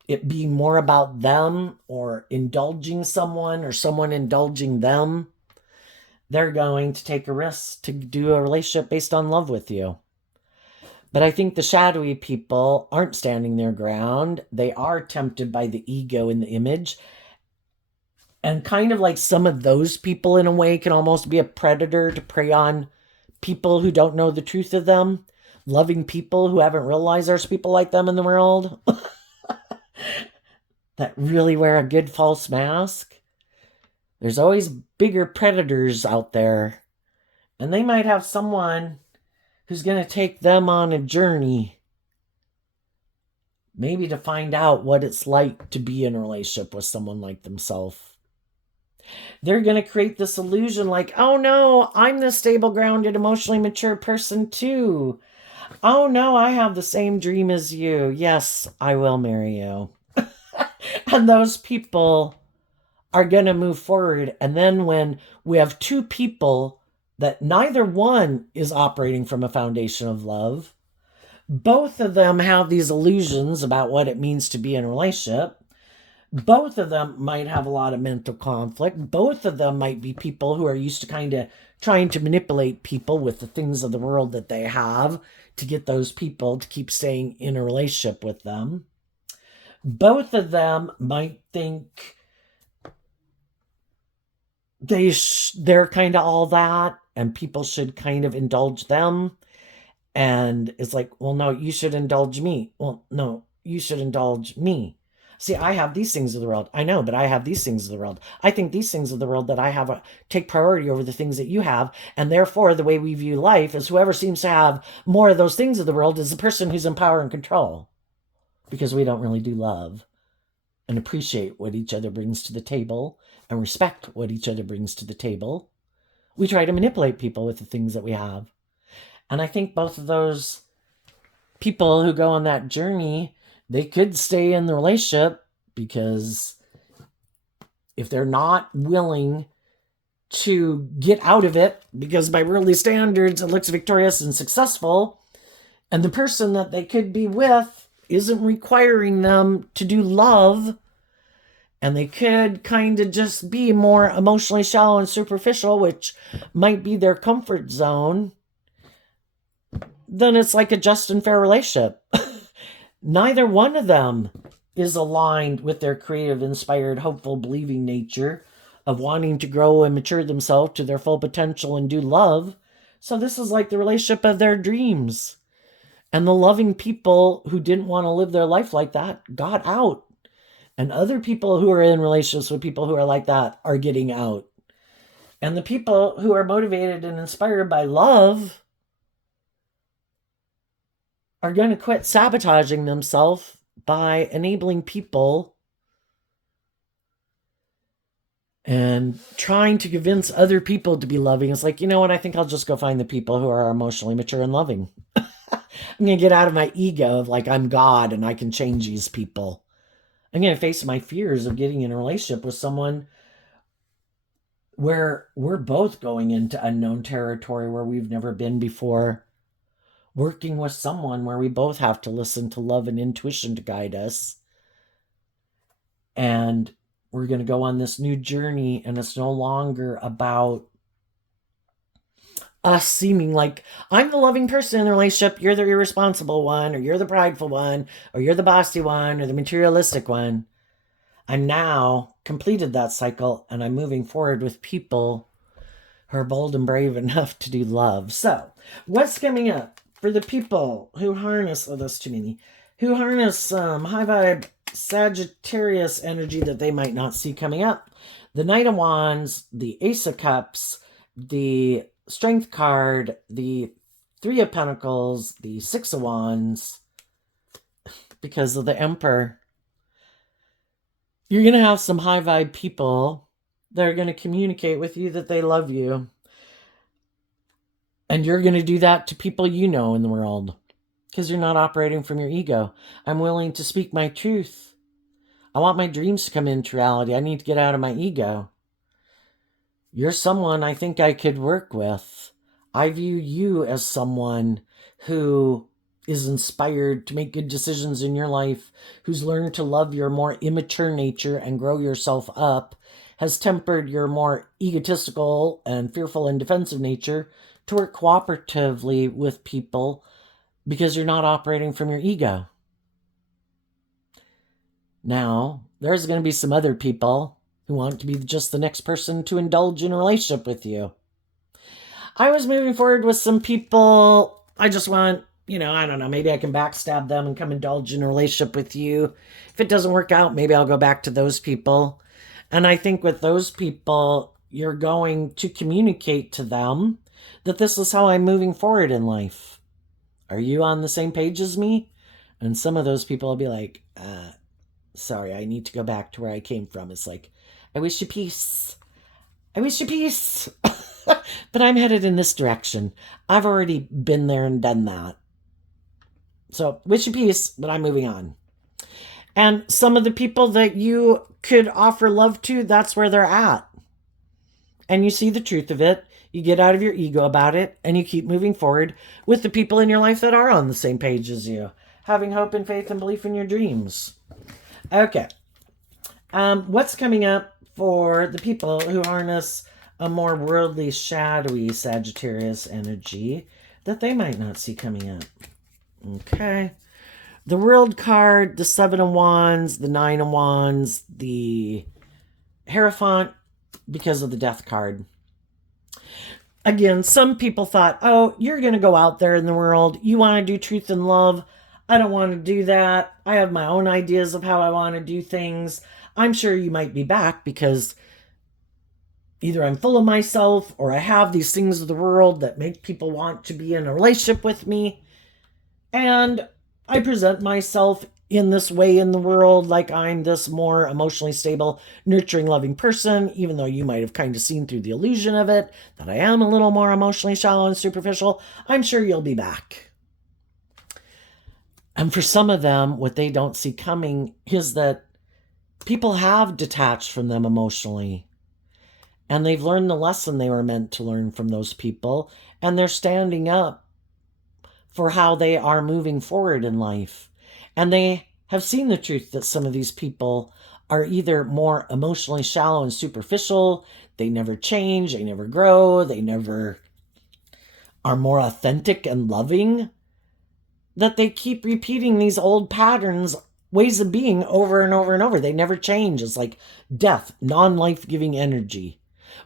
it being more about them or indulging someone or someone indulging them, they're going to take a risk to do a relationship based on love with you. But I think the shadowy people aren't standing their ground. They are tempted by the ego and the image. And kind of like some of those people in a way can almost be a predator to prey on people who don't know the truth of them. Loving people who haven't realized there's people like them in the world. That really wear a good false mask. There's always bigger predators out there. And they might have someone who's going to take them on a journey. Maybe to find out what it's like to be in a relationship with someone like themselves. They're going to create this illusion like, oh no, I'm the stable, grounded, emotionally mature person too. Oh no, I have the same dream as you. Yes, I will marry you. And those people are going to move forward. And then when we have two people that neither one is operating from a foundation of love, Both of them have these illusions about what it means to be in a relationship. Both of them might have a lot of mental conflict. Both of them might be people who are used to kind of trying to manipulate people with the things of the world that they have to get those people to keep staying in a relationship with them. Both of them might think they're kind of all that and people should kind of indulge them. And it's like, well, no, you should indulge me. Well, no, you should indulge me. See, I have these things of the world. I know, but I have these things of the world. I think these things of the world that I have take priority over the things that you have. And therefore, the way we view life is whoever seems to have more of those things of the world is the person who's in power and control. Because we don't really do love and appreciate what each other brings to the table and respect what each other brings to the table. We try to manipulate people with the things that we have. And I think both of those people who go on that journey, they could stay in the relationship because if they're not willing to get out of it, because by worldly standards it looks victorious and successful, and the person that they could be with isn't requiring them to do love, and they could kind of just be more emotionally shallow and superficial, which might be their comfort zone, then it's like a just and fair relationship. Neither one of them is aligned with their creative, inspired, hopeful, believing nature of wanting to grow and mature themselves to their full potential and do love. So this is like the relationship of their dreams. And the loving people who didn't want to live their life like that got out. And other people who are in relationships with people who are like that are getting out. And the people who are motivated and inspired by love are going to quit sabotaging themselves by enabling people and trying to convince other people to be loving. It's like, you know what? I think I'll just go find the people who are emotionally mature and loving. I'm going to get out of my ego of like, I'm God and I can change these people. I'm going to face my fears of getting in a relationship with someone where we're both going into unknown territory where we've never been before. Working with someone where we both have to listen to love and intuition to guide us. And we're going to go on this new journey, and it's no longer about us seeming like I'm the loving person in the relationship, you're the irresponsible one, or you're the prideful one, or you're the bossy one, or the materialistic one. I'm now completed that cycle, and I'm moving forward with people who are bold and brave enough to do love. So, what's coming up for the people who harness, oh, that's too many, who harness high vibe Sagittarius energy that they might not see coming up? The Knight of Wands, the Ace of Cups, the Strength card, the Three of Pentacles, the Six of Wands, because of the Emperor. You're going to have some high vibe people that are going to communicate with you that they love you. And you're going to do that to people you know in the world because you're not operating from your ego. I'm willing to speak my truth. I want my dreams to come into reality. I need to get out of my ego. You're someone I think I could work with. I view you as someone who is inspired to make good decisions in your life, who's learned to love your more immature nature and grow yourself up, has tempered your more egotistical and fearful and defensive nature to work cooperatively with people because you're not operating from your ego. Now, there's going to be some other people who want to be just the next person to indulge in a relationship with you. I was moving forward with some people. I just want, I don't know, maybe I can backstab them and come indulge in a relationship with you. If it doesn't work out, maybe I'll go back to those people. And I think with those people, you're going to communicate to them that this is how I'm moving forward in life. Are you on the same page as me? And some of those people will be like, sorry, I need to go back to where I came from. It's like, I wish you peace. I wish you peace. But I'm headed in this direction. I've already been there and done that. So, wish you peace, but I'm moving on. And some of the people that you could offer love to, that's where they're at. and you see the truth of it. You get out of your ego about it, and you keep moving forward with the people in your life that are on the same page as you, having hope and faith and belief in your dreams. Okay. What's coming up for the people who harness a more worldly, shadowy Sagittarius energy that they might not see coming up? Okay. The World card, the Seven of Wands, the Nine of Wands, the Hierophant, because of the Death card. Again, some people thought, oh, you're going to go out there in the world. You want to do truth and love. I don't want to do that. I have my own ideas of how I want to do things. I'm sure you might be back because either I'm full of myself or I have these things of the world that make people want to be in a relationship with me. And I present myself in this way in the world like I'm this more emotionally stable, nurturing, loving person, even though you might have kind of seen through the illusion of it, that I am a little more emotionally shallow and superficial. I'm sure you'll be back. And for some of them, what they don't see coming is that people have detached from them emotionally. And they've learned the lesson they were meant to learn from those people. And they're standing up for how they are moving forward in life. And they have seen the truth that some of these people are either more emotionally shallow and superficial, they never change, they never grow, they never are more authentic and loving, that they keep repeating these old patterns, ways of being over and over and over. They never change. It's like death, non-life-giving energy.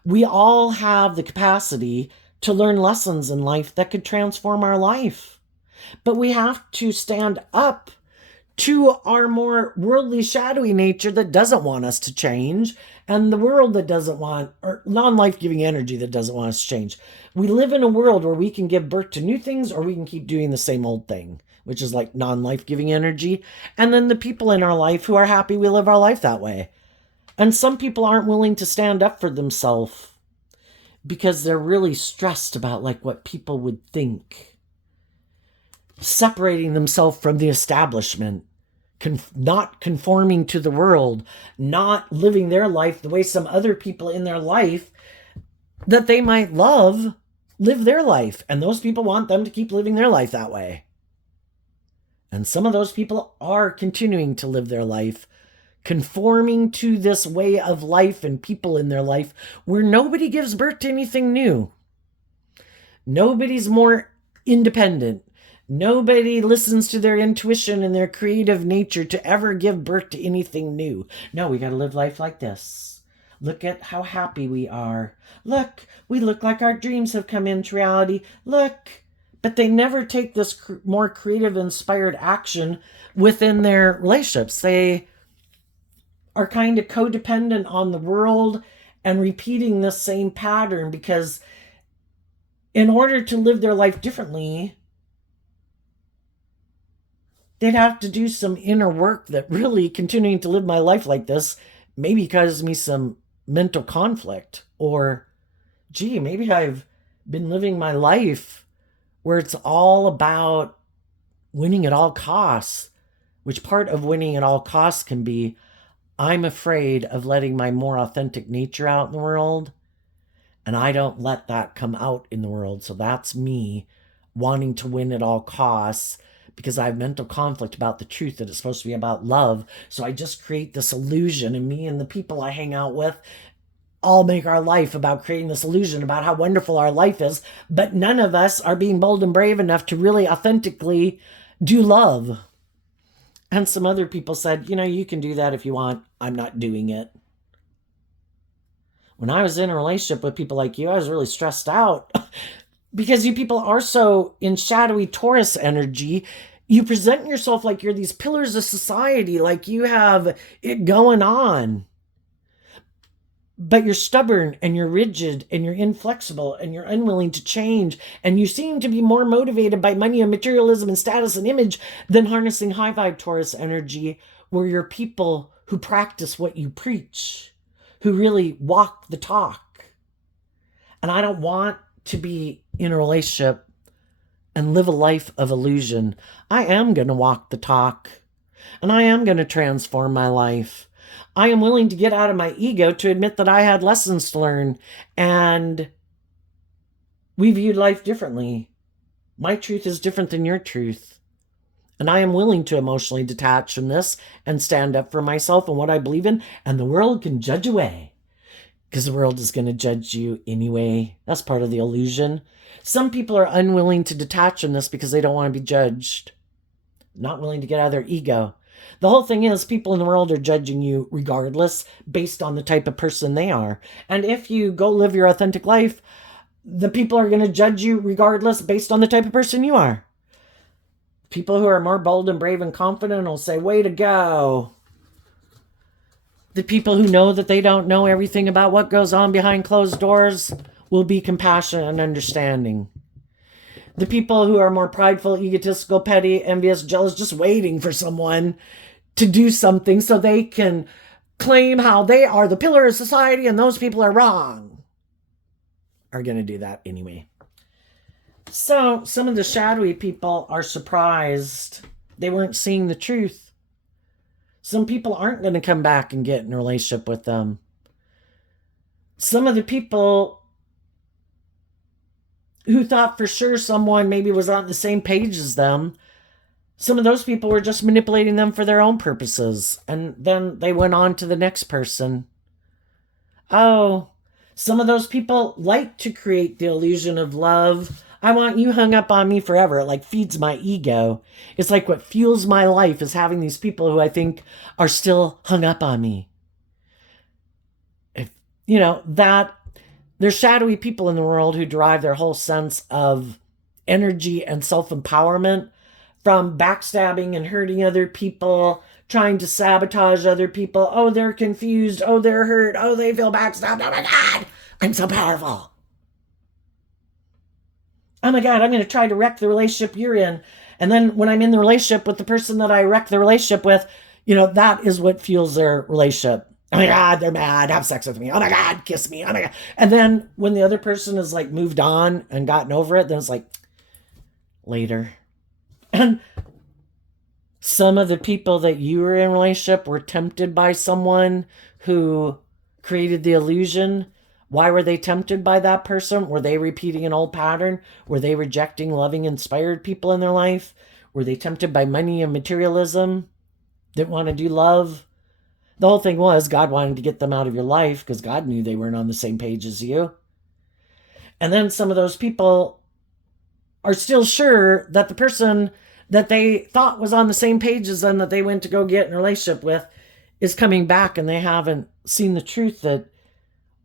We all have the capacity to learn lessons in life that could transform our life. But we have to stand up to our more worldly, shadowy nature that doesn't want us to change, and the world that doesn't want, or non-life-giving energy that doesn't want us to change. We live in a world where we can give birth to new things, or we can keep doing the same old thing, which is like non-life-giving energy. And then the people in our life who are happy we live our life that way. And some people aren't willing to stand up for themselves because they're really stressed about like what people would think. Separating themselves from the establishment. Not conforming to the world, not living their life the way some other people in their life that they might love live their life. And those people want them to keep living their life that way. And some of those people are continuing to live their life, conforming to this way of life and people in their life where nobody gives birth to anything new. Nobody's more independent. Nobody listens to their intuition and their creative nature to ever give birth to anything new. No, we got to live life like this. Look at how happy we are. Look, we look like our dreams have come into reality. Look. But they never take this more creative, inspired action within their relationships. They are kind of codependent on the world and repeating the same pattern because in order to live their life differently, they'd have to do some inner work that really continuing to live my life like this maybe causes me some mental conflict. Or, gee, maybe I've been living my life where it's all about winning at all costs, which part of winning at all costs can be, I'm afraid of letting my more authentic nature out in the world, and I don't let that come out in the world. So that's me wanting to win at all costs because I have mental conflict about the truth that it's supposed to be about love. So I just create this illusion, and me and the people I hang out with all make our life about creating this illusion about how wonderful our life is, but none of us are being bold and brave enough to really authentically do love. And some other people said, you can do that if you want. I'm not doing it. When I was in a relationship with people like you, I was really stressed out because you people are so in shadowy Taurus energy. You present yourself like you're these pillars of society, like you have it going on. But you're stubborn and you're rigid and you're inflexible and you're unwilling to change. And you seem to be more motivated by money and materialism and status and image than harnessing high vibe Taurus energy, where you're people who practice what you preach, who really walk the talk. And I don't want to be in a relationship and live a life of illusion. I am going to walk the talk, and I am going to transform my life. I am willing to get out of my ego to admit that I had lessons to learn, and we viewed life differently. My truth is different than your truth. And I am willing to emotionally detach from this and stand up for myself and what I believe in, and the world can judge away. Because the world is going to judge you anyway. That's part of the illusion. Some people are unwilling to detach from this because they don't want to be judged. Not willing to get out of their ego. The whole thing is, people in the world are judging you regardless, based on the type of person they are. And if you go live your authentic life, the people are going to judge you regardless, based on the type of person you are. People who are more bold and brave and confident will say, way to go. The people who know that they don't know everything about what goes on behind closed doors will be compassionate and understanding. The people who are more prideful, egotistical, petty, envious, jealous, just waiting for someone to do something so they can claim how they are the pillar of society and those people are wrong, are going to do that anyway. So some of the shadowy people are surprised they weren't seeing the truth. Some people aren't going to come back and get in a relationship with them. Some of the people who thought for sure someone maybe was on the same page as them, some of those people were just manipulating them for their own purposes. And then they went on to the next person. Oh, some of those people like to create the illusion of love. I want you hung up on me forever. It like feeds my ego. It's like what fuels my life is having these people who I think are still hung up on me. If that there's shadowy people in the world who derive their whole sense of energy and self-empowerment from backstabbing and hurting other people, trying to sabotage other people. Oh, they're confused. Oh, they're hurt. Oh, they feel backstabbed. Oh my God, I'm so powerful. Oh my God, I'm going to try to wreck the relationship you're in. And then when I'm in the relationship with the person that I wreck the relationship with, that is what fuels their relationship. Oh my God, they're mad. Have sex with me. Oh my God, kiss me. Oh my God. And then when the other person is like moved on and gotten over it, then it's like later. And some of the people that you were in a relationship were tempted by someone who created the illusion. Why were they tempted by that person? Were they repeating an old pattern? Were they rejecting loving, inspired people in their life? Were they tempted by money and materialism? Didn't want to do love? The whole thing was God wanted to get them out of your life because God knew they weren't on the same page as you. And then some of those people are still sure that the person that they thought was on the same page as them that they went to go get in a relationship with is coming back, and they haven't seen the truth that,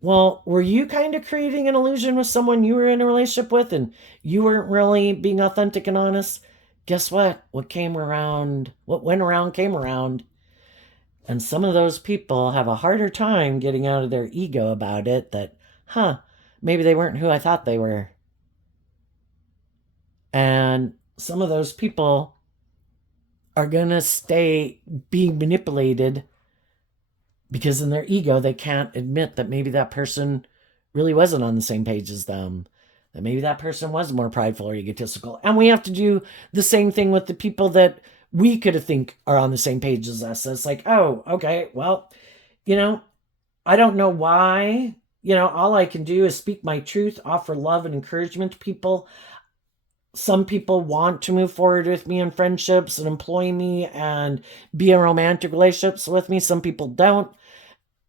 well, were you kind of creating an illusion with someone you were in a relationship with and you weren't really being authentic and honest? Guess what? What went around came around. And some of those people have a harder time getting out of their ego about it, that, maybe they weren't who I thought they were. And some of those people are going to stay being manipulated because in their ego, they can't admit that maybe that person really wasn't on the same page as them. That maybe that person was more prideful or egotistical. And we have to do the same thing with the people that we could think are on the same page as us. It's like, oh, okay, well, I don't know why. All I can do is speak my truth, offer love and encouragement to people. Some people want to move forward with me in friendships and employ me and be in romantic relationships with me. Some people don't.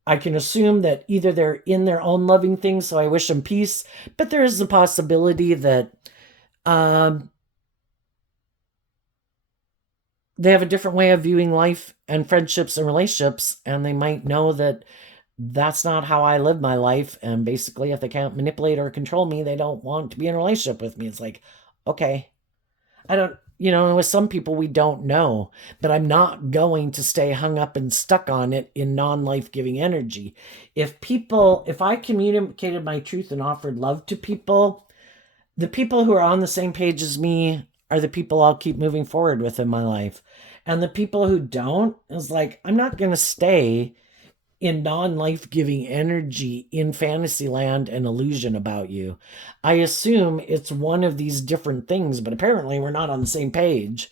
I can assume that either they're in their own loving things, so I wish them peace. But there is the possibility that they have a different way of viewing life and friendships and relationships, and they might know that that's not how I live my life. And basically, if they can't manipulate or control me, they don't want to be in a relationship with me. It's like, okay, I don't, with some people we don't know, but I'm not going to stay hung up and stuck on it in non-life-giving energy. If I communicated my truth and offered love to people, the people who are on the same page as me are the people I'll keep moving forward with in my life. And the people who don't, is like, I'm not going to stay in non-life-giving energy in fantasy land and illusion about you. I assume it's one of these different things, but apparently we're not on the same page.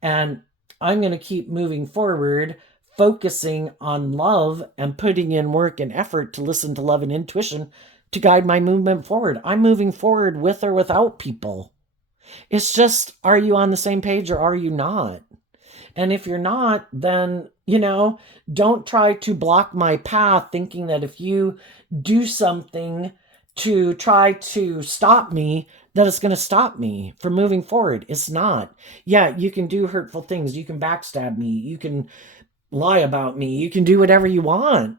And I'm going to keep moving forward, focusing on love and putting in work and effort to listen to love and intuition to guide my movement forward. I'm moving forward with or without people. It's just, are you on the same page or are you not? And if you're not, then, don't try to block my path thinking that if you do something to try to stop me, that it's going to stop me from moving forward. It's not. Yeah, you can do hurtful things. You can backstab me. You can lie about me. You can do whatever you want.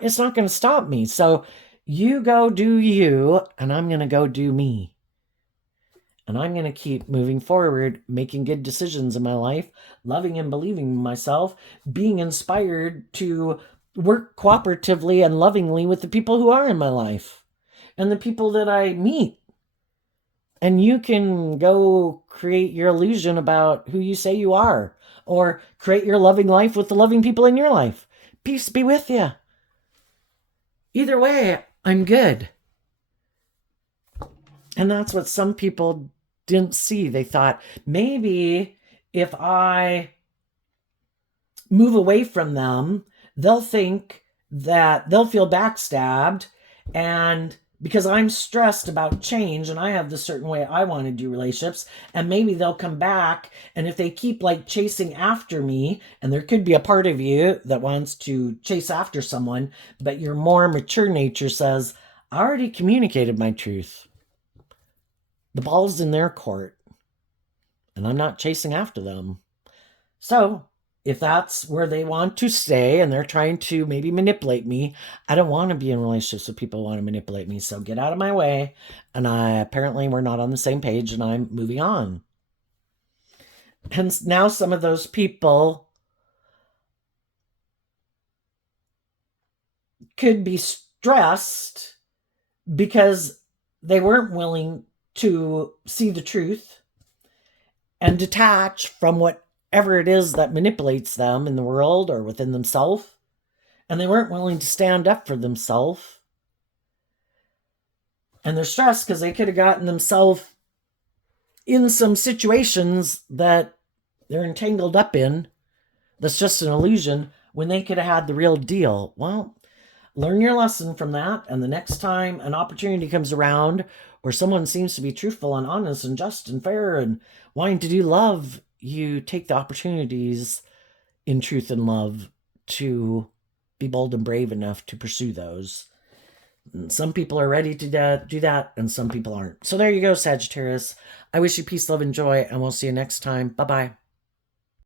It's not going to stop me. So you go do you, and I'm going to go do me. And I'm going to keep moving forward, making good decisions in my life, loving and believing in myself, being inspired to work cooperatively and lovingly with the people who are in my life and the people that I meet. And you can go create your illusion about who you say you are, or create your loving life with the loving people in your life. Peace be with you. Either way, I'm good. And that's what some people didn't see. They thought, maybe if I move away from them, they'll think that they'll feel backstabbed, and because I'm stressed about change and I have the certain way I want to do relationships, and maybe they'll come back, and if they keep like chasing after me, and there could be a part of you that wants to chase after someone, but your more mature nature says, I already communicated my truth. The ball's in their court, and I'm not chasing after them. So if that's where they want to stay and they're trying to maybe manipulate me, I don't want to be in relationships with people who want to manipulate me. So get out of my way. And apparently we're not on the same page, and I'm moving on. And now some of those people could be stressed because they weren't willing to see the truth and detach from whatever it is that manipulates them in the world or within themselves. And they weren't willing to stand up for themselves. And they're stressed because they could have gotten themselves in some situations that they're entangled up in that's just an illusion when they could have had the real deal. Well, learn your lesson from that, and the next time an opportunity comes around where someone seems to be truthful and honest and just and fair and wanting to do love, you take the opportunities in truth and love to be bold and brave enough to pursue those. And some people are ready to do that, and some people aren't. So there you go, Sagittarius. I wish you peace, love, and joy, and we'll see you next time. Bye-bye.